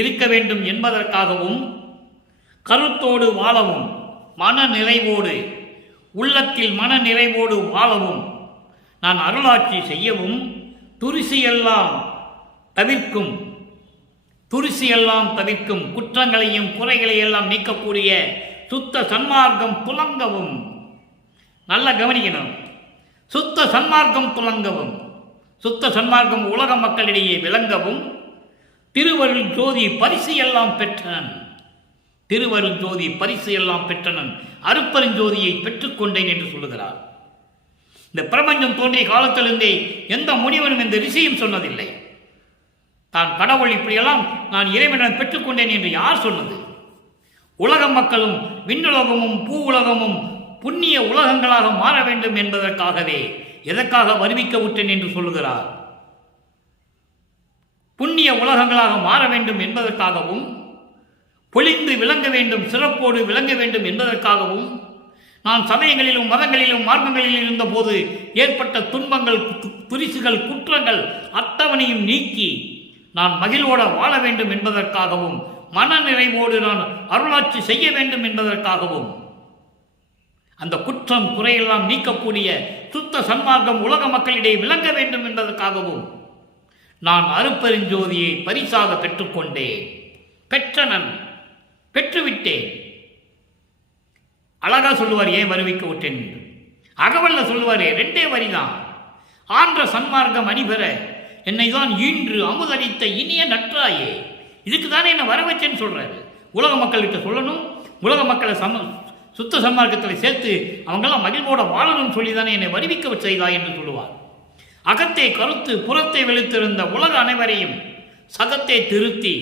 இருக்க வேண்டும் என்பதற்காகவும், கருத்தோடு வாழவும், மன நிறைவோடு, உள்ளத்தில் மன நிறைவோடு வாழவும், நான் அருளாட்சி செய்யவும், துரிசியெல்லாம் தவிர்க்கும், துரிசியெல்லாம் தவிர்க்கும், குற்றங்களையும் குறைகளையெல்லாம் நீக்கக்கூடிய சுத்த சன்மார்க்கம் துலங்கவும். நல்ல கவனிக்கணும், சுத்த சன்மார்க்கம் துலங்கவும், சுத்த சன்மார்க்கம் உலக மக்களிடையே விளங்கவும், திருவருள் ஜோதி பரிசு எல்லாம் பெற்றனன், திருவருள் ஜோதி பரிசு எல்லாம் பெற்றனன், அருப்பெருஞ்சோதியை பெற்றுக்கொண்டேன் என்று சொல்லுகிறார். இந்த பிரபஞ்சம் தோன்றிய காலத்திலிருந்தே எந்த முனிவனும் இந்த ரிஷியும் சொன்னதில்லை, தான் கடவுள் இப்படியெல்லாம் நான் இறைவனிடம் பெற்றுக்கொண்டேன் என்று யார் சொன்னது? உலக மக்களும் விண்ணுலகமும் பூ உலகமும் புண்ணிய உலகங்களாக மாற வேண்டும் என்பதற்காகவே, எதற்காக வருவிக்க விட்டேன் என்று சொல்லுகிறார். புண்ணிய உலகங்களாக மாற வேண்டும் என்பதற்காகவும், பொழிந்து விளங்க வேண்டும், சிறப்போடு விளங்க வேண்டும் என்பதற்காகவும், நான் சமயங்களிலும் மதங்களிலும் மார்க்கங்களிலும் இருந்தபோது ஏற்பட்ட துன்பங்கள், துரிசுகள், குற்றங்கள் அத்தவணையும் நீக்கி நான் மகிழ்வோடு வாழ வேண்டும் என்பதற்காகவும், மன நிறைவோடு நான் அருளாட்சி செய்ய வேண்டும் என்பதற்காகவும், அந்த குற்றம் குறையெல்லாம் நீக்கக்கூடிய சுத்த சன்மார்க்கம் உலக மக்களிடையே விளங்க வேண்டும் என்பதற்காகவும் நான் அருப்பெருஞ்சோதியை பரிசாக பெற்றுக்கொண்டேன், பெற்றனன், பெற்றுவிட்டேன். அழகா சொல்லுவார், ஏன் வருவிக்க விட்டேன். அகவல்ல சொல்லுவார், 2 வரிதான். ஆன்ற சன்மார்க்கம் அணிபெற என்னை தான் ஈன்று அமுதளித்த இனிய நற்றாயே, இதுக்கு தானே என்ன வர வச்சேன்னு சொல்றாரு. உலக மக்கள்கிட்ட சொல்லணும், உலக மக்களை சுத்த சன்மார்க்கத்தில் சேர்த்து அவங்கெல்லாம் மகிழ்வோட வாழணும்னு சொல்லி தானே என்னை வருவிக்க செய்தா என்று சொல்லுவார். அகத்தை கருத்து புறத்தை வெளுத்திருந்த உலக அனைவரையும் சகத்தை திருத்தி,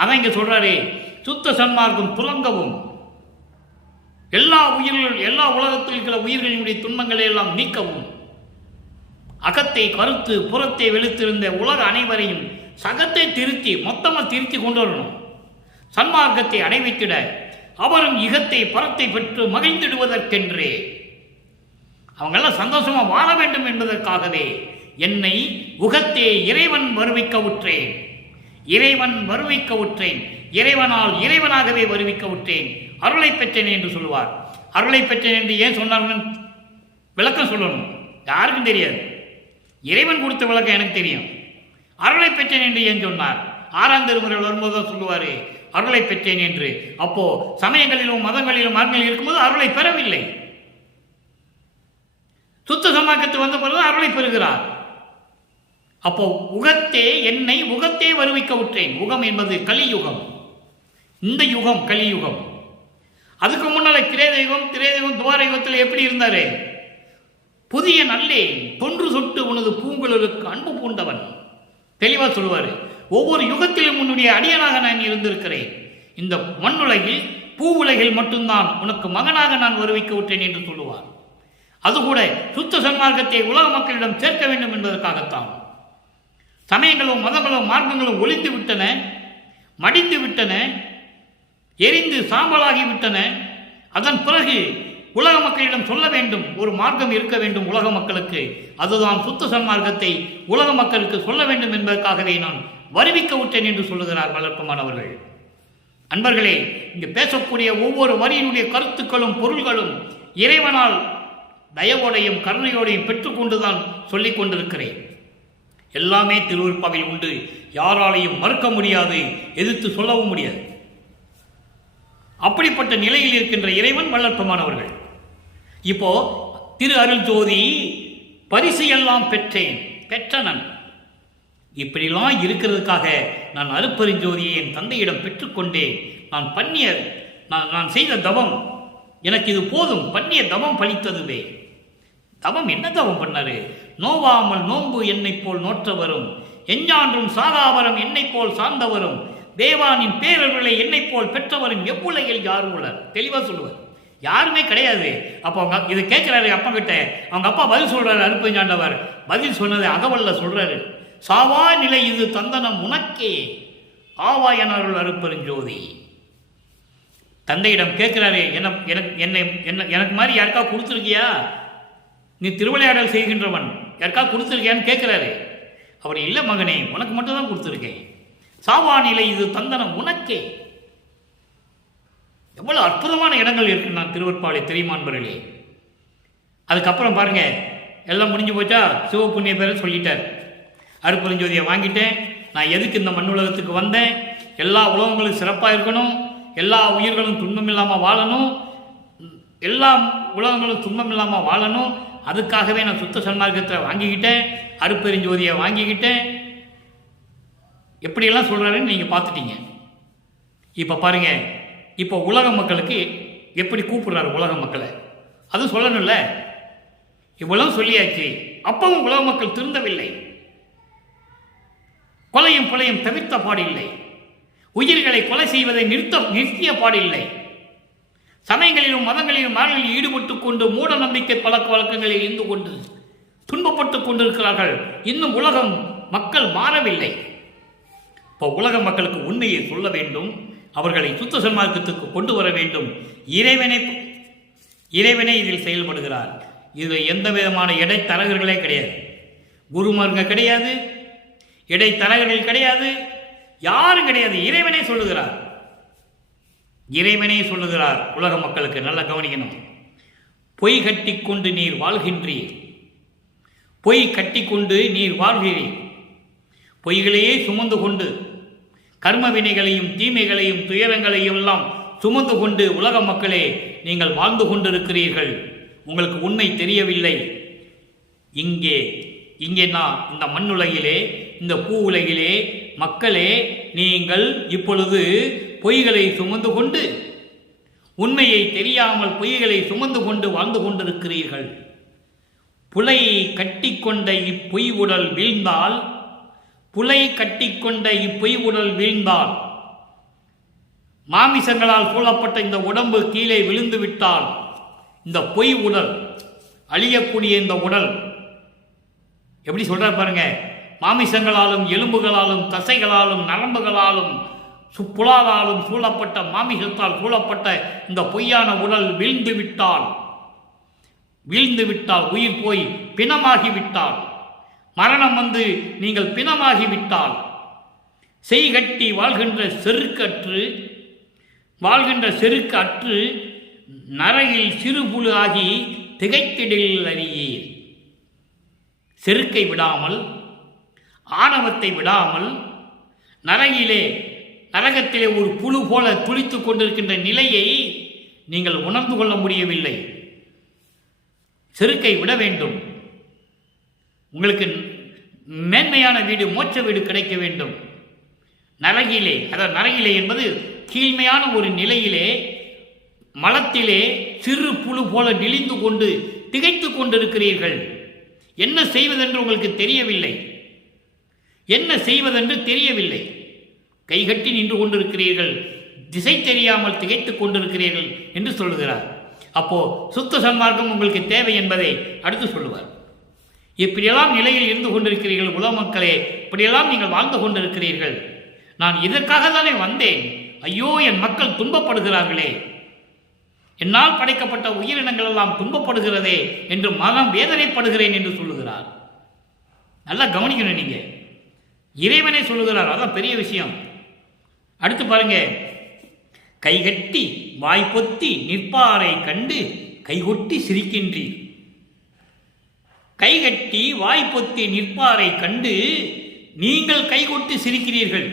அவன் இங்க சொல்றாரே, சுத்த சன்மார்க்கம் துலங்கவும், எல்லா உலகத்தில் இருக்கிற உயிர்களினுடைய துன்பங்களை எல்லாம் நீக்கவும், அகத்தை கருத்து புறத்தை வெளுத்திருந்த உலக அனைவரையும் சகத்தை திருத்தி, மொத்தமாக திருத்தி கொண்டு வரணும். சன்மார்க்கத்தை அடைவித்திட அவரும் இகத்தை பரத்தை பெற்று மகிழ்ந்திடுவதற்கென்றே, அவங்கெல்லாம் சந்தோஷமா வாழ வேண்டும் என்பதற்காகவே என்னை உகத்தே இறைவன் வருவிக்க உற்றேன், இறைவன் வருவிக்க உற்றேன், இறைவனால் இறைவனாகவே வருவிக்க உற்றேன், அருளை பெற்றேன் என்று சொல்லுவார். அருளை பெற்றேன் என்று ஏன் சொன்னார்னு விளக்கம் சொல்லணும், யாருக்கும் தெரியாது. இறைவன் கொடுத்த விளக்கம் எனக்கு தெரியும். அருளை பெற்றேன் என்று ஏன் சொன்னார்? 6ஆம் திருமுறையில் வரும்போது தான் சொல்லுவார் அருளை பெற்றேன் என்று. அப்போ சமயங்களிலும் மதங்களிலும் மரங்களில் இருக்கும்போது அருளை பெறவில்லை. சுத்த சமாக்கத்து வந்த பிறகு அருளை பெறுகிறார். அப்போ உகத்தே என்னை உகத்தே வருவிக்க விட்டேன். உகம் என்பது கலியுகம். இந்த யுகம் கலியுகம். அதுக்கு முன்னால திரேதயுகம் துவார யுகத்தில் எப்படி இருந்தாரு? புதிய நல்லே தொன்று சொட்டு உனது பூங்குழலுக்கு அன்பு பூண்டவன். தெளிவா சொல்லுவாரு, ஒவ்வொரு யுகத்திலும் உன்னுடைய அடியனாக நான் இருந்திருக்கிறேன். இந்த மண்ணுலகில் பூ உலகில் மட்டும்தான் உனக்கு மகனாக நான் வருவிக்க விட்டேன் என்று சொல்லுவார். அதுகூட சுத்த சன்மார்க்கத்தை உலக மக்களிடம் சேர்க்க வேண்டும் என்பதற்காகத்தான். சமயங்களும் மதங்களும் மார்க்கங்களும் ஒளிந்து விட்டன, மடிந்து விட்டன, எரிந்து சாம்பலாகி விட்டன. அதன் பிறகு உலக மக்களிடம் சொல்ல வேண்டும், ஒரு மார்க்கம் இருக்க வேண்டும் உலக மக்களுக்கு. அதுதான் சுத்த சன்மார்க்கத்தை உலக மக்களுக்கு சொல்ல வேண்டும் என்பதற்காகவே நான் வருவிக்க விட்டேன் என்று சொல்லுகிறார் வளர்ப்பமானவர்கள். அன்பர்களே, இங்கு பேசக்கூடிய ஒவ்வொரு வரியினுடைய கருத்துக்களும் பொருள்களும் இறைவனால் தயவோடையும் கருணையோடையும் பெற்றுக்கொண்டுதான் சொல்லிக் கொண்டிருக்கிறேன். எல்லாமே திருவருட்பாவில் உண்டு, யாராலையும் மறுக்க முடியாது, எதிர்த்து சொல்லவும் முடியாது. அப்படிப்பட்ட நிலையில் இருக்கின்ற இறைவன் வளர்ப்பமானவர்கள். இப்போ திரு அருள் ஜோதி பரிசு எல்லாம் பெற்றேன், பெற்றனன். இப்படிலாம் இருக்கிறதுக்காக நான் அருட்பெருஞ்சோதியை என் தந்தையிடம் பெற்றுக்கொண்டேன். நான் செய்த தவம் எனக்கு இது போதும், பண்ணிய தவம் பலித்ததுவே. தவம் என்ன தவம் பண்ணாரு? நோவாமல் நோன்பு என்னை போல் நோற்றவரும், எஞ்ஞான்றும் சாகாவரம் என்னை போல் சார்ந்தவரும், தேவானின் பேரர்களை என்னை போல் பெற்றவரும் எவ்வுலகில் யார் உலர். தெளிவா சொல்லுவார், யாருமே கிடையாது. அப்போ அவங்க இது கேட்கிறாரு அப்பா கிட்ட. அவங்க அப்பா பதில் சொல்றாரு. அருட்பெருஞ்சாண்டவர் பதில் சொன்னது அகவல்ல சொல்றாரு, சாவா நிலை இது தந்தனம் உனக்கே ஆவா என அருள் அருட்பெருஞ்சோதி. தந்தையிடம் கேட்கிறாரு, எனக்கு மாதிரி யாருக்கா கொடுத்துருக்கியா? நீ திருவிளையாடல் செய்கின்றவன், யாருக்கா கொடுத்துருக்கியான்னு கேட்கிறாரு. அவர் இல்லை மகனே, உனக்கு மட்டும் தான் கொடுத்துருக்கேன். சாவா நிலை இது தந்தனம் உனக்கே. எவ்வளவு அற்புதமான இடங்கள் இருக்கு நான் திருவற்பாலை தெரியுமான்பர்களே. அதுக்கப்புறம் பாருங்க, எல்லாம் முடிஞ்சு போச்சா? சிவபுண்ணிய பேரை சொல்லிட்டார். அருட்பெருஞ்சோதியை வாங்கிட்டேன், நான் எதுக்கு இந்த மண் உலகத்துக்கு வந்தேன்? எல்லா உலகங்களும் சிறப்பாக இருக்கணும், எல்லா உயிர்களும் துன்பம் இல்லாமல் வாழணும், எல்லா உலகங்களும் துன்பம் இல்லாமல் வாழணும். அதுக்காகவே நான் சுத்த சன்மார்க்கத்தை வாங்கிக்கிட்டேன், அருட்பெருஞ்சோதியை வாங்கிக்கிட்டேன். எப்படியெல்லாம் சொல்கிறாருன்னு நீங்கள் பார்த்துட்டீங்க. இப்போ பாருங்க, இப்போ உலக மக்களுக்கு எப்படி கூப்பிடுறாரு உலக மக்களை, அது சொல்லணும்ல. இவ்வளவு சொல்லியாச்சு, அப்பவும் உலக மக்கள் திருந்தவில்லை. கொலையும் கொலையும் தவிர்த்த பாடில்லை, உயிர்களை கொலை செய்வதை நிறுத்திய பாடில்லை. சமயங்களிலும் மதங்களிலும் மார்களில் ஈடுபட்டுக் கொண்டு மூட நம்பிக்கை பழக்க வழக்கங்களில் இருந்து கொண்டு துன்பப்பட்டுக் கொண்டிருக்கிறார்கள். இன்னும் உலகம் மக்கள் மாறவில்லை. இப்போ உலக மக்களுக்கு உண்மையை சொல்ல வேண்டும், அவர்களை சுத்த சன்மார்க்கத்துக்கு கொண்டு வர வேண்டும். இறைவனே இதில் செயல்படுகிறார். இதில் எந்த விதமான இடைத்தரகர்களே கிடையாது. குருமார்ங்க கிடையாது, இடைத்தரகர்கள் கிடையாது, யாரும் கிடையாது. இறைவனே சொல்லுகிறார். இறைவனே சொல்லுகிறார் உலக மக்களுக்கு. நல்லா கவனிக்கணும். பொய் கட்டி கொண்டு நீர் வாழ்கின்றீர், பொய் கட்டி கொண்டு நீர் வாழ்கிறீர். பொய்களையே சுமந்து கொண்டு கர்ம வினைகளையும் தீமைகளையும் துயரங்களையும் எல்லாம் சுமந்து கொண்டு உலக மக்களே நீங்கள் வாழ்ந்து கொண்டிருக்கிறீர்கள். உங்களுக்கு உண்மை தெரியவில்லை. இங்கே நான் இந்த மண்ணுலகிலே, இந்த பூ உலகிலே மக்களே, நீங்கள் இப்பொழுது பொய்களை சுமந்து கொண்டு, உண்மையை தெரியாமல் பொய்களை சுமந்து கொண்டு வாழ்ந்து கொண்டிருக்கிறீர்கள். புலை கட்டிக்கொண்ட இப்பொய் உடல் வீழ்ந்தால், புலை கட்டிக்கொண்ட இப்பொய் உடல் வீழ்ந்தால், மாமிசங்களால் சூழப்பட்ட இந்த உடம்பு கீழே விழுந்து விட்டால், இந்த பொய் உடல், அழியக்கூடிய இந்த உடல் எப்படி சொல்ற பாருங்க, மாமிசங்களாலும் எலும்புகளாலும் தசைகளாலும் நரம்புகளாலும் புலாலாலும் சூழப்பட்ட, மாமிசத்தால் சூழப்பட்ட இந்த பொய்யான உடல் வீழ்ந்து விட்டால், உயிர் போய் பிணமாகிவிட்டால், மரணம் வந்து நீங்கள் பிணமாகிவிட்டால், செய்கட்டி வாழ்கின்ற செருக்கு அற்று நரையில் சிறுபுழு ஆகி திகைத்திடில் அறியீர். செருக்கை விடாமல், ஆணவத்தை விடாமல், நரகத்திலே ஒரு புழு போல துளித்துக் கொண்டிருக்கின்ற நிலையை நீங்கள் உணர்ந்து கொள்ள முடியவில்லை. செருக்கை விட வேண்டும். உங்களுக்கு மேன்மையான வீடு, மோட்ச வீடு கிடைக்க வேண்டும். நரகிலே என்பது கீழ்மையான ஒரு நிலையிலே, மலத்திலே சிறு புழு போல நெளிந்து கொண்டு திகைத்துக் கொண்டிருக்கிறீர்கள். என்ன செய்வதென்று உங்களுக்கு தெரியவில்லை. கைகட்டி நின்று கொண்டிருக்கிறீர்கள், திசை தெரியாமல் திகைத்துக் கொண்டிருக்கிறீர்கள் என்று சொல்லுகிறார். அப்போ சுத்த சன்மார்க்கம் உங்களுக்கு தேவை என்பதை அடுத்து சொல்லுவார். இப்படியெல்லாம் நிலையில் இருந்து கொண்டிருக்கிறீர்கள் உலக மக்களே, இப்படியெல்லாம் நீங்கள் வாழ்ந்து கொண்டிருக்கிறீர்கள். நான் இதற்காக தானே வந்தேன். ஐயோ, என் மக்கள் துன்பப்படுகிறார்களே, என்னால் படைக்கப்பட்ட உயிரினங்கள் எல்லாம் துன்பப்படுகிறதே என்று மனம் வேதனைப்படுகிறேன் என்று சொல்லுகிறார். நல்லா கவனிக்கணும், நீங்க இறைவனை சொல்லுகிறார். அதான் பெரிய விஷயம். அடுத்து பாருங்க, கைகட்டி வாய்ப்பொத்தி நிற்பாரை கண்டு கைகொட்டி சிரிக்கின்றீர். கைகட்டி வாய்ப்பொத்தி நிற்பாரை கண்டு நீங்கள் கைகொட்டி சிரிக்கிறீர்கள்.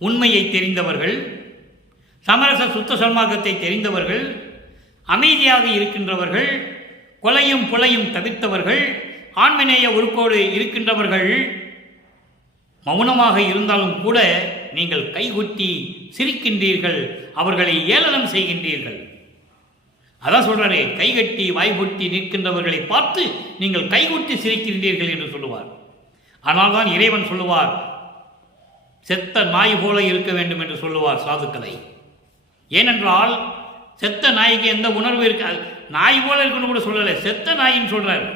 உண்மையை தெரிந்தவர்கள், சமரச சுத்த சன்மார்க்கத்தை தெரிந்தவர்கள், அமைதியாக இருக்கின்றவர்கள், கொலையும் புலையும் தவிர்த்தவர்கள், ஆண்மநேய உறுப்போடு இருக்கின்றவர்கள் மௌனமாக இருந்தாலும் கூட நீங்கள் கைகொட்டி சிரிக்கின்றீர்கள், அவர்களை ஏளனம் செய்கின்றீர்கள். அதான் சொல்றாரு, கைகட்டி வாய்கொட்டி நிற்கின்றவர்களை பார்த்து நீங்கள் கைகொட்டி சிரிக்கின்றீர்கள் என்று சொல்லுவார். ஆனால் தான் இறைவன் சொல்லுவார், செத்த நாய் போல இருக்க வேண்டும் என்று சொல்லுவார் சாதுக்களை. ஏனென்றால் செத்த நாய்க்கு எந்த உணர்வு இருக்காது. நாய் போல இருக்குன்னு கூட சொல்லலை, செத்த நாயின்னு சொல்றாரு.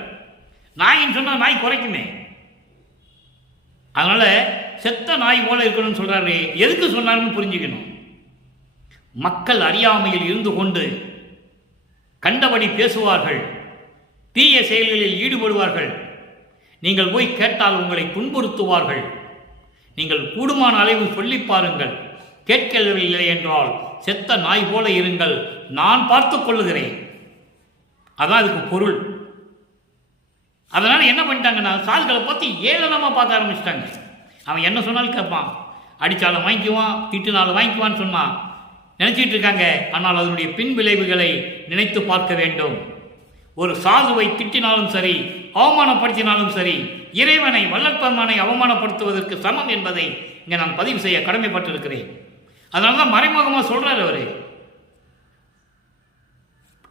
நாயின்னு சொன்னா நாய் குறைக்குமே, அதனால செத்த நாய் போல இருக்கணும்னு சொல்றாரு. எதுக்கு சொன்னாருன்னு புரிஞ்சுக்கணும். மக்கள் அறியாமையில் இருந்து கொண்டு கண்டபடி பேசுவார்கள், தீய செயல்களில் ஈடுபடுவார்கள். நீங்கள் போய் கேட்டால் உங்களை துன்புறுத்துவார்கள். நீங்கள் கூடுமான அளவு சொல்லி பாருங்கள். கேட்கவில்லை என்றால் செத்த நாய் போல இருங்கள், நான் பார்த்துக் கொள்ளுகிறேன். அதான் அதுக்கு பொருள். அதனால என்ன பண்ணிட்டாங்கன்னா, சால்களை பார்த்து ஏளனமா பார்க்க ஆரம்பிச்சிட்டாங்க. அவன் என்ன சொன்னாலும் கேட்பான், அடித்தாலும் வாங்கிக்குவான், திட்டுனாலும் வாங்கிக்குவான்னு சொன்னான் நினைச்சிட்டு இருக்காங்க. ஆனால் அதனுடைய பின் விளைவுகளை நினைத்து பார்க்க வேண்டும். ஒரு சாதுவை திட்டினாலும் சரி, அவமானப்படுத்தினாலும் சரி, இறைவனை வல்லற்பெருமானை அவமானப்படுத்துவதற்கு சமம் என்பதை இங்கே நான் பதிவு செய்ய கடமைப்பட்டிருக்கிறேன். அதனால தான் மறைமுகமாக சொல்றாரு அவரு.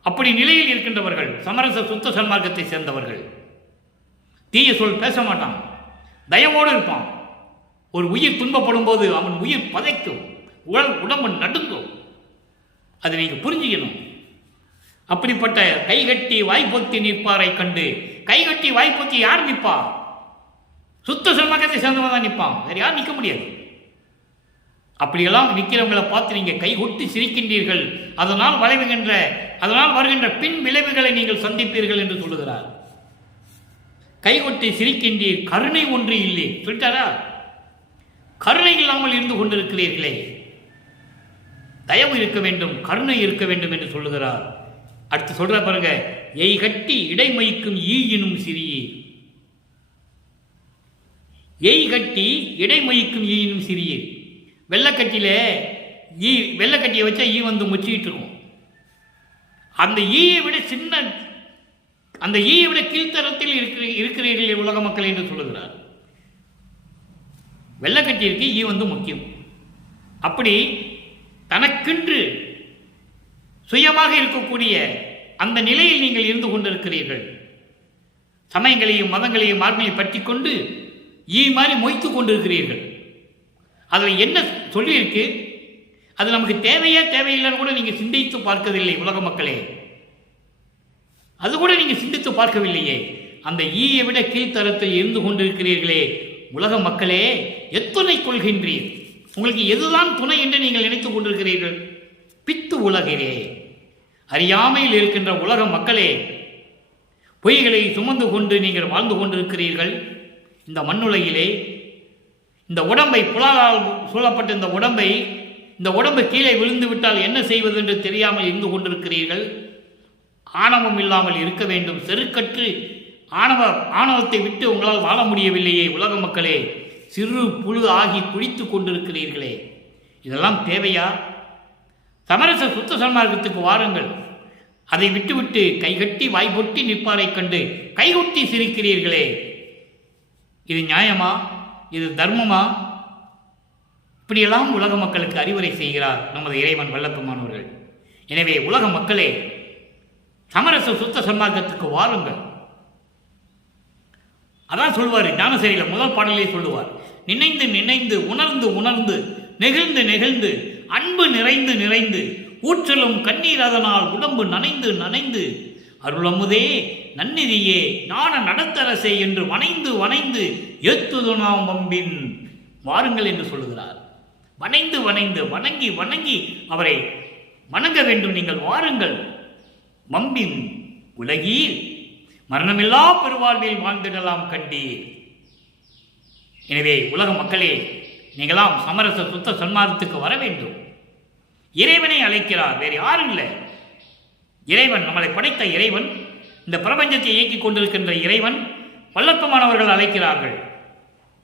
அப்படி நிலையில் இருக்கின்றவர்கள் சமரச சுத்த சன்மார்க்கத்தை சேர்ந்தவர்கள். தீய சொல் பேச மாட்டான், தயவோடு இருப்பான். ஒரு உயிர் துன்பப்படும் போது அவன் உயிர் பதைக்கும், உடம்பு நடுங்கும். அதை நீங்க புரிஞ்சுக்கணும். அப்படிப்பட்ட கைகட்டி வாய்ப்பொத்தி நிற்பாரை கண்டு, கைகட்டி வாய்ப்பொத்தி யார் நிற்பா? சுத்த சன்மார்க்கத்தை சேர்ந்தவன் தான் நிற்பான், வேற யாரும் நிற்க முடியாது. அப்படியெல்லாம் நிற்கிறவங்களை பார்த்து நீங்க கைகொட்டி சிரிக்கின்றீர்கள். அதனால் வருகின்ற பின் விளைவுகளை நீங்கள் சந்திப்பீர்கள் என்று சொல்லுகிறார். கைகொட்டி சிரிக்கின்றீர், கருணை ஒன்று இல்லை சொல்லிட்டாரா? கருணை இல்லாமல் இருந்து கொண்டிருக்கிறீர்களே, தயவு இருக்க வேண்டும், கருணை இருக்க வேண்டும் என்று சொல்லுகிறார். அடுத்து சொல்ற பாருங்க, எய் கட்டி இடைமைக்கும் ஈயினும் சிறியீர். எய் கட்டி இடைமைக்கும் ஈயினும் சிறியீர். வெள்ளக்கட்டியை வச்சா ஈ வந்து முச்சிட்டு இருக்கும். அந்த ஈயை விட கீழ்த்தரத்தில் இருக்கிறீர்கள் உலக மக்கள் என்று சொல்லுகிறார். வெள்ளக்கட்டிற்கு ஈ வந்து முக்கியம். அப்படி தனக்கென்று சுயமாக இருக்கக்கூடிய அந்த நிலையில் நீங்கள் இருந்து கொண்டிருக்கிறீர்கள். சமயங்களையும் மதங்களையும் மார்க்கங்களையும் பற்றி கொண்டு மாதிரி மொய்த்து கொண்டிருக்கிறீர்கள். அதில் என்ன சொல்லியிருக்கு, அது நமக்கு தேவையா தேவையில்லைன்னு கூட நீங்கள் சிந்தித்து பார்க்கவில்லை. உலக மக்களே, அது கூட நீங்கள் சிந்தித்து பார்க்கவில்லையே. அந்த ஈயை விட கீழ்த்தரத்தில் இருந்து கொண்டிருக்கிறீர்களே உலக மக்களே, எத்துணை கொள்கின்றீர்? உங்களுக்கு எதுதான் துணை என்று நீங்கள் நினைத்துக் கொண்டிருக்கிறீர்கள்? பித்து உலகிலே, அறியாமையில் இருக்கின்ற உலக மக்களே, பொய்களை சுமந்து கொண்டு நீங்கள் வாழ்ந்து கொண்டிருக்கிறீர்கள். இந்த மண்ணுலகிலே இந்த உடம்பை, புலாலால் சூழப்பட்ட இந்த உடம்பு கீழே விழுந்து விட்டால் என்ன செய்வது என்று தெரியாமல் இருந்து கொண்டிருக்கிறீர்கள். ஆணவம் இல்லாமல் இருக்க வேண்டும். செருக்கற்று ஆணவத்தை விட்டு உங்களால் வாழ முடியவில்லையே உலக மக்களே. சிறு புழு ஆகி குடித்து கொண்டிருக்கிறீர்களே, இதெல்லாம் தேவையா? சமரச சுத்த சன்மார்க்கத்துக்கு வாருங்கள். அதை விட்டுவிட்டு கைகட்டி வாய்பொட்டி நிற்பாரை கண்டு கைகொட்டி சிரிக்கிறீர்களே, இது நியாயமா? இது தர்மமா? இப்படியெல்லாம் உலக மக்களுக்கு அறிவுரை செய்கிறார் நமது இறைவன் வல்லப்பெருமானவர்கள். எனவே உலக மக்களே, சமரச சுத்த சன்மார்க்கத்துக்கு வாருங்கள். அதான் சொல்வார் ஞானசரியில் முதல் பாடலே சொல்லுவார், நினைந்து நினைந்து உணர்ந்து உணர்ந்து நெகிழ்ந்து நெகிழ்ந்து அன்பு நிறைந்து நிறைந்து ஊற்றலும் கண்ணீர் அதனால் உடம்பு நனைந்து நனைந்து அருளமுதே நன்னிதியே ஞான நடத்தரசே என்று வனைந்து வனைந்து ஏத்துதுனாம் வம்பின் வாருங்கள் என்று சொல்லுகிறார். வனைந்து வனைந்து வணங்கி வணங்கி அவரை வணங்க வேண்டும். நீங்கள் வாருங்கள். வம்பின் உலகீர் மரணமில்லா பெருவாழ்வில் வாழ்ந்திடலாம் கண்டீர். எனவே உலக மக்களே, நீங்களாம் சமரச சுத்த சன்மார்க்கத்துக்கு வர வேண்டும். இறைவனை அழைக்கிறார், வேறு யாரும் இல்லை. இறைவன், நம்மளை படைத்த இறைவன், இந்த பிரபஞ்சத்தை இயக்கிக் கொண்டிருக்கின்ற இறைவன், வல்லப்பெருமானவர்கள் அழைக்கிறார்கள்.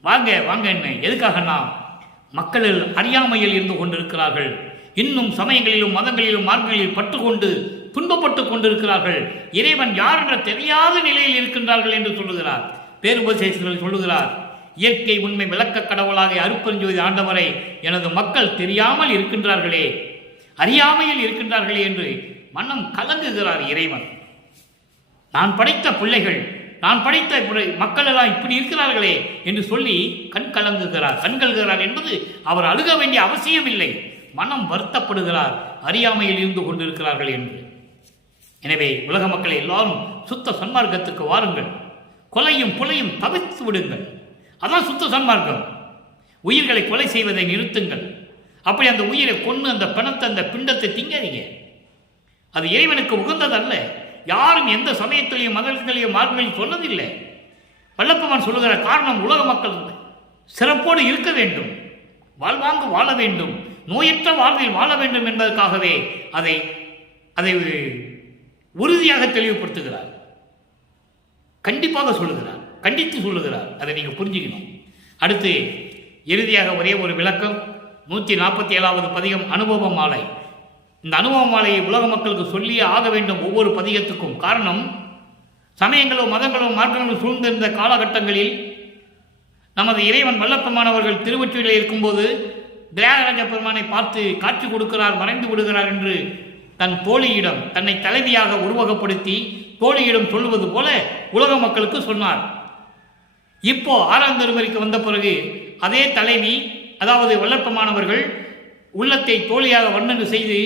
வாங்க வாங்க. என்ன எதுக்காகனா, மக்களில் அறியாமையில் இருந்து கொண்டிருக்கிறார்கள். இன்னும் சமயங்களிலும் மதங்களிலும் மார்க்கங்களில் பட்டுக்கொண்டு துன்பப்பட்டு கொண்டிருக்கிறார்கள். இறைவன் யார் என்ற தெரியாத நிலையில் இருக்கின்றார்கள் என்று சொல்லுகிறார். பேருபதேசத்தில் சொல்லுகிறார், இயற்கை உண்மை விளக்க கடவுளாக அருட்பெருஞ்சோதி ஆண்டவரை எனது மக்கள் தெரியாமல் இருக்கின்றார்களே, அறியாமையில் இருக்கின்றார்களே என்று மனம் கலங்குகிறார் இறைவன். நான் படைத்த பிள்ளைகள், நான் படைத்த மக்கள் எல்லாம் இப்படி இருக்கிறார்களே என்று சொல்லி கண் கண்கள்கிறார் என்பது அவர் அழுக வேண்டிய அவசியம் இல்லை. மனம் வருத்தப்படுகிறார், அறியாமையில் இருந்து கொண்டிருக்கிறார்கள் என்று. எனவே உலக மக்களை எல்லாரும் சுத்த சன்மார்க்கத்துக்கு வாருங்கள். கொலையும் புலையும் தவிர்த்து விடுங்கள். அதான் சுத்த சன்மார்க்கம். உயிர்களை கொலை செய்வதை நிறுத்துங்கள். அப்படி அந்த உயிரை கொண்டு அந்த பிணத்தை, அந்த பிண்டத்தை திங்காதீங்க. அது இறைவனுக்கு உகந்ததல்ல. யாரும் எந்த சமயத்திலையும் மதத்திலையும் மார்க்கங்களையும் சொன்னதில்லை. வல்லப்பெருமான் சொல்லுகிற காரணம், உலக மக்கள் சிறப்போடு இருக்க வேண்டும், வாழ்வாங்கு வாழ வேண்டும், நோயற்ற வாழ்வில் வாழ வேண்டும் என்பதற்காகவே அதை உறுதியாக தெளிவுபடுத்துகிறார். கண்டிப்பாக சொல்லுகிறார், கண்டித்து சொல்லுகிறார். அதை நீங்கள் புரிஞ்சுக்கணும். அடுத்து இறுதியாக ஒரே ஒரு விளக்கம். 147வது பதிகம் அனுபவ மாலை. இந்த அனுபவ மாலையை உலக மக்களுக்கு சொல்லியே ஆக வேண்டும் ஒவ்வொரு பதிகத்துக்கும். காரணம், சமயங்களோ மதங்களோ மார்க்கங்களும் சூழ்ந்திருந்த காலகட்டங்களில் நமது இறைவன் வல்லப்பெருமானவர்கள் திருவொற்றியில் இருக்கும்போது தியாகராஜ பெருமானை பார்த்து காட்சி கொடுக்கிறார், மறைந்து விடுகிறார் என்று தன் தோழியிடம், தன்னை தலைவியாக உருவகப்படுத்தி தோழியிடம் சொல்லுவது போல உலக மக்களுக்கு சொன்னார். இப்போ 6ஆம் திருமுறைக்கு வந்த பிறகு அதே தலைவி, அதாவது வல்லப்பெருமானவர்கள் உள்ளத்தை தோழியாக வர்ணனை செய்து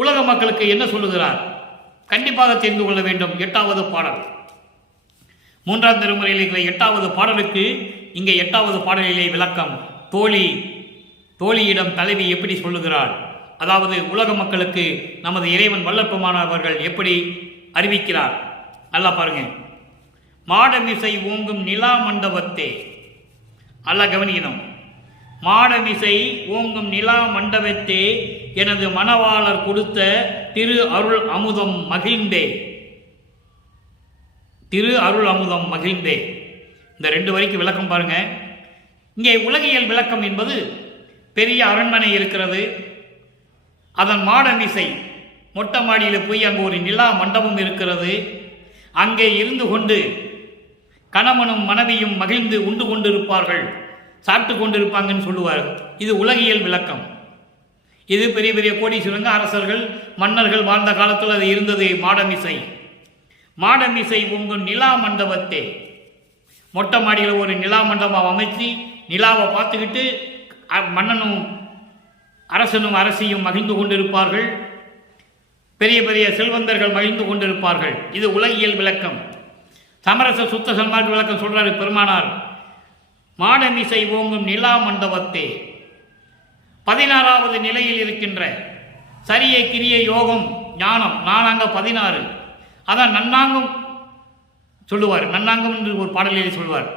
உலக மக்களுக்கு என்ன சொல்லுகிறார் கண்டிப்பாக தெரிந்து கொள்ள வேண்டும். 8வது பாடல், 3ஆம் திருமுறையில் இருக்கிற 8வது பாடலுக்கு இங்கே 8வது பாடலிலே விளக்கம். தோழியிடம் தலைவி எப்படி சொல்லுகிறார், அதாவது உலக மக்களுக்கு நமது இறைவன் வல்லப்பெருமானவர்கள் எப்படி அறிவிக்கிறார். நல்லா பாருங்க. மாடமிசை ஓங்கும் நிலா மண்டபத்தே, நல்லா கவனிக்கணும். மாடமிசை ஓங்கும் நிலா மண்டபத்தே எனது மணவாளர் கொடுத்த திரு அருள் அமுதம் மகிழ்ந்தே. திரு அருள் அமுதம் மகிழ்ந்தே, இந்த 2 வரிக்கு விளக்கம் பாருங்க. இங்கே உலகியல் விளக்கம் என்பது, பெரிய அரண்மனை இருக்கிறது, அதன் மாடமிசை மொட்டை மாடியில் போய் அங்கே ஒரு நிலா மண்டபம் இருக்கிறது, அங்கே இருந்து கொண்டு கணவனும் மனைவியும் மகிழ்ந்து உண்டு கொண்டிருப்பார்கள், சாப்பிட்டு கொண்டிருப்பாங்கன்னு சொல்லுவார். இது உலகியல் விளக்கம். இது பெரிய பெரிய கோடீஸ்வரங்க, அரசர்கள், மன்னர்கள் வாழ்ந்த காலத்தில் அது இருந்தது மாடமிசை. மாடமிசை உங்கும் நிலா மண்டபத்தே. மொட்டை மாடியில் ஒரு நிலா மண்டபம் அமைச்சு நிலாவை பார்த்துக்கிட்டு மன்னனும் அரசனும் அரசியும் மகிழ்ந்து கொண்டிருப்பார்கள். பெரிய பெரிய செல்வந்தர்கள் மகிழ்ந்து கொண்டிருப்பார்கள். இது உலகியல் விளக்கம். சமரச சுத்த சன்மார்க்க விளக்கம் சொல்றாரு பெருமானார். மாடமிசை ஓங்கும் நிலா மண்டபத்தே 16வது நிலையில் இருக்கின்ற சரிய கிரிய யோகம் ஞானம் நானாங்க 16. அதான் நன்னாங்கும் சொல்லுவார். நன்னாங்கம் என்று ஒரு பாடலில் சொல்வார்.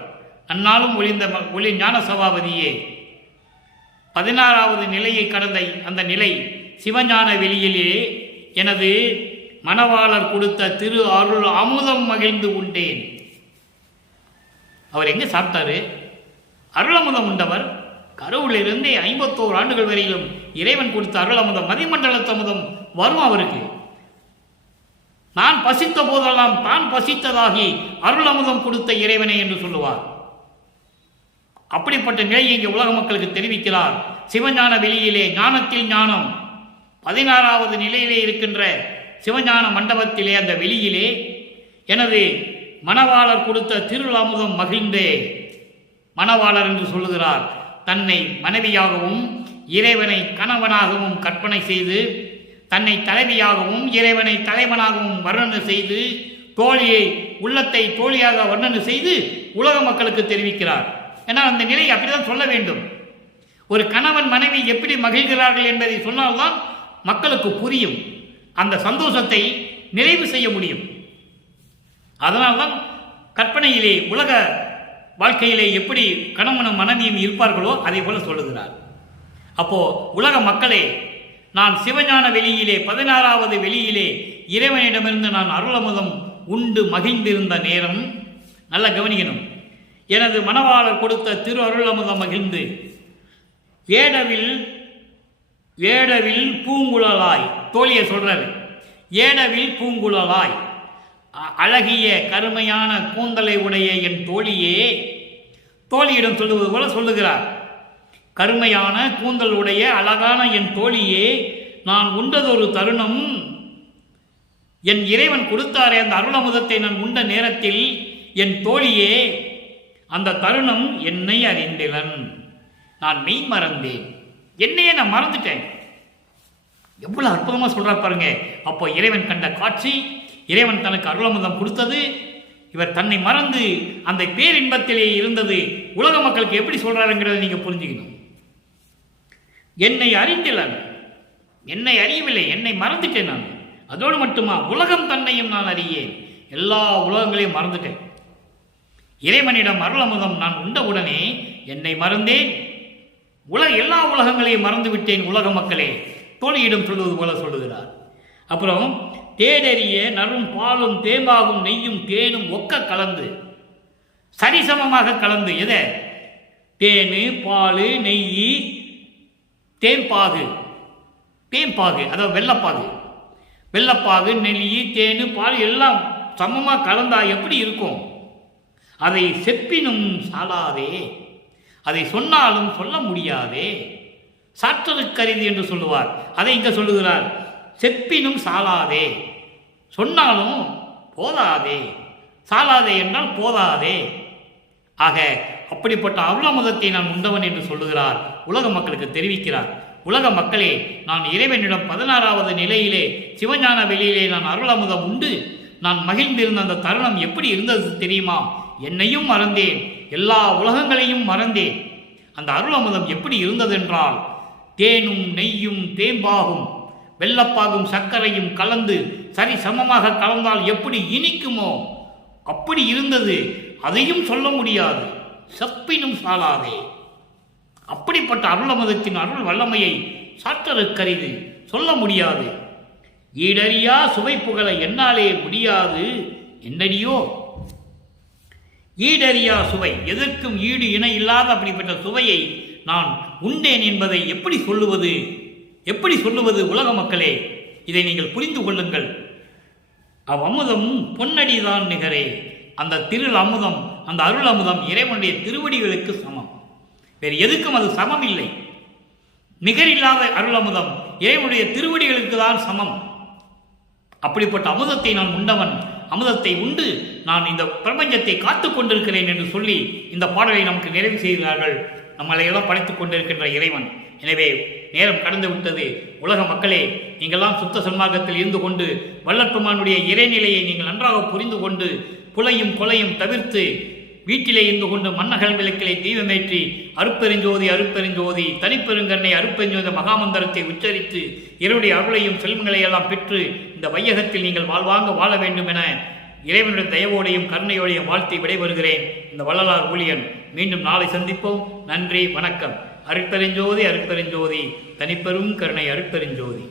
நன்னாலும் ஒளி ஞான சபாபதியே. 16வது நிலையை கடந்த அந்த நிலை சிவஞான வெளியிலே எனது மணவாளர் கொடுத்த திரு அருள் அமுதம் மகிழ்ந்து உண்டேன். அவர் எங்கே சாப்பிட்டாரு? அருள் அமுதம் உண்டவர். கருவிலிருந்தே 51 ஆண்டுகள் வரையிலும் இறைவன் கொடுத்த அருள் அமுதம் மதிமண்டலத்து அமுதம் வரும் அவருக்கு. நான் பசித்த போதெல்லாம் தான் பசித்ததாகி அருள் அமுதம் கொடுத்த இறைவனை என்று சொல்லுவார். அப்படிப்பட்ட நிலையை இங்கே உலக மக்களுக்கு தெரிவிக்கிறார். சிவஞான வெளியிலே ஞானத்தில் ஞானம் 16வது நிலையிலே இருக்கின்ற சிவஞான மண்டபத்திலே அந்த வெளியிலே எனது மணவாளர் கொடுத்த திரு அமுதம் மகிழ்ந்தே. மணவாளர் என்று சொல்லுகிறார். தன்னை மனைவியாகவும் இறைவனை கணவனாகவும் கற்பனை செய்து தன்னை தலைவியாகவும் இறைவனை தலைவனாகவும் வர்ணனை செய்து தோழியை உள்ளத்தை தோழியாக வர்ணனை செய்து உலக மக்களுக்கு தெரிவிக்கிறார். ஏன்னா அந்த நிலை அப்படிதான் சொல்ல வேண்டும். ஒரு கணவன் மனைவி எப்படி மகிழ்கிறார்கள் என்பதை சொன்னால்தான் மக்களுக்கு புரியும். அந்த சந்தோஷத்தை நிறைவு செய்ய முடியும். அதனால்தான் கற்பனையிலே உலக வாழ்க்கையிலே எப்படி கணவனும் மனைவியும் இருப்பார்களோ அதே போல சொல்லுகிறார். அப்போ உலக மக்களே, நான் சிவஞான வெளியிலே 16வது வெளியிலே இறைவனிடமிருந்து நான் அருளமுதம் உண்டு மகிழ்ந்திருந்த நேரம் நல்லா கவனிக்கணும். எனது மணவாளர் கொடுத்த திரு அருளமுதம் மகிழ்ந்து ஏடவில் பூங்குழலாய். தோழியை சொல்றாரு. ஏடவில் பூங்குழலாய் அழகிய கருமையான கூந்தலை உடைய என் தோழியே. தோழியிடம் சொல்லுவது போல சொல்லுகிறார். கருமையான கூந்தல் உடைய அழகான என் தோழியே, நான் உண்டதொரு தருணம் என் இறைவன் கொடுத்தாரே அந்த அருளமுதத்தை நான் உண்ட நேரத்தில் என் தோழியே அந்த தருணம் என்னை அறிந்திலன். நான் மெய் மறந்தேன். என்னையே நான் மறந்துட்டேன். எவ்வளவு அற்புதமா சொல்றா பாருங்க. அப்போ இறைவன் கண்ட காட்சி, இறைவன் தனக்கு அருளமுதம் கொடுத்தது, இவர் தன்னை மறந்து அந்த பேரின்பத்திலே இருந்தது உலக மக்களுக்கு எப்படி சொல்றாருங்கிறத நீங்க புரிஞ்சுக்கணும். என்னை அறிந்திலன், என்னை அறியவில்லை, என்னை மறந்துட்டேன் நான். அதோடு மட்டுமா உலகம் தன்னையும் நான் அறியேன். எல்லா உலகங்களையும் மறந்துட்டேன். இறைவனிடம் அருளமுதம் நான் உண்டவுடனே என்னை மறந்தேன். எல்லா உலகங்களையும் மறந்து விட்டேன். உலக மக்களே, தோழியிடம் சொல்வது போல சொல்லுகிறார். அப்புறம் தேடறிய நறும் பாலும் தேம்பாகும் நெய்யும் தேனும் ஒக்க கலந்து சரிசமமாக கலந்து. எதை? தேனு பால் நெய் தேம்பாகு. அதாவது வெள்ளப்பாகு நெய் தேனு பால் எல்லாம் சமமாக கலந்தா எப்படி இருக்கும்? அதை செப்பினும் சாலாதே, அதை சொன்னாலும் சொல்ல முடியாதே. சாற்றலுக்கரிது என்று சொல்லுவார். அதை இங்க சொல்லுகிறார். செப்பினும் சாலாதே, சொன்னாலும் போதாதே. சாலாதே என்றால் போதாதே. ஆக அப்படிப்பட்ட அருளமுதத்தை நான் உண்டவன் என்று சொல்லுகிறார். உலக மக்களுக்கு தெரிவிக்கிறார். உலக மக்களே, நான் இறைவனிடம் 16வது நிலையிலே சிவஞான வெளியிலே நான் அருளமுதம் உண்டு நான் மகிழ்ந்திருந்த அந்த தருணம் எப்படி இருந்தது தெரியுமா? என்னையும் மறந்தேன், எல்லா உலகங்களையும் மறந்தேன். அந்த அருளமுதம் எப்படி இருந்ததென்றால் தேனும் நெய்யும் தேம்பாகும் வெள்ளப்பாகும் சர்க்கரையும் கலந்து சரி சமமாக கலந்தால் எப்படி இனிக்குமோ அப்படி இருந்தது. அதையும் சொல்ல முடியாது. செப்பினும் சாலாதே. அப்படிப்பட்ட அருளமுதத்தின் அருள் வல்லமையை சாற்றலுக்கரிது, சொல்ல முடியாது. ஈடறியா சுவை புகழ என்னாலே முடியாது என்னடியோ. ஈடறியா சுவை, எதற்கும் ஈடு இணை இல்லாத அப்படிப்பட்ட சுவையை நான் உண்டேன் என்பதை எப்படி சொல்லுவது உலக மக்களே? இதை நீங்கள் புரிந்து கொள்ளுங்கள். அவ்வமுதம் பொன்னடிதான் நிகரே. அந்த திரு அமுதம், அந்த அருள் அமுதம் இறைவனுடைய திருவடிகளுக்கு சமம். வேறு எதுக்கும் அது சமம் இல்லை. நிகரில்லாத அருள் அமுதம் இறைவனுடைய திருவடிகளுக்கு தான் சமம். அப்படிப்பட்ட அமுதத்தை நான் உண்டவன். அமுதத்தை உண்டு நான் இந்த பிரபஞ்சத்தை காத்து கொண்டிருக்கிறேன் என்று சொல்லி இந்த பாடலை நமக்கு நிறைவு செய்கிறார்கள் நம்மளை எல்லாம் படைத்துக் கொண்டிருக்கின்ற இறைவன். எனவே நேரம் கடந்து விட்டது. உலக மக்களே, நீங்கள்லாம் சுத்த சன்மார்க்கத்தில் இருந்து கொண்டு வள்ளற்பெருமானுடைய இறைநிலையை நீங்கள் நன்றாக புரிந்து கொண்டு புலையும் கொலையும் தவிர்த்து வீட்டிலே இருந்து கொண்டு மன்னகல் விளக்கிலே தீபமேற்றி அருப்பெருஞ்சோதி அருப்பெருஞ்சோதி தனிப்பெருங்கண்ணை அருப்பெருஞ்சோதி மகாமந்திரத்தை உச்சரித்து இறைவனுடைய அருளையும் செல்வங்களை எல்லாம் பெற்று இந்த வையகத்தில் நீங்கள் வாழ்வாங்க வாழ வேண்டும் என இறைவனுடைய தயவோடையும் கருணையோடையும் வாழ்த்தி விடைபெறுகிறேன். இந்த வள்ளலார் ஊழியன். மீண்டும் நாளை சந்திப்போம். நன்றி, வணக்கம். அருட்பெருஞ்சோதி அருட்பெருஞ்சோதி தனிப்பெரும் கருணை அருட்பெருஞ்சோதி.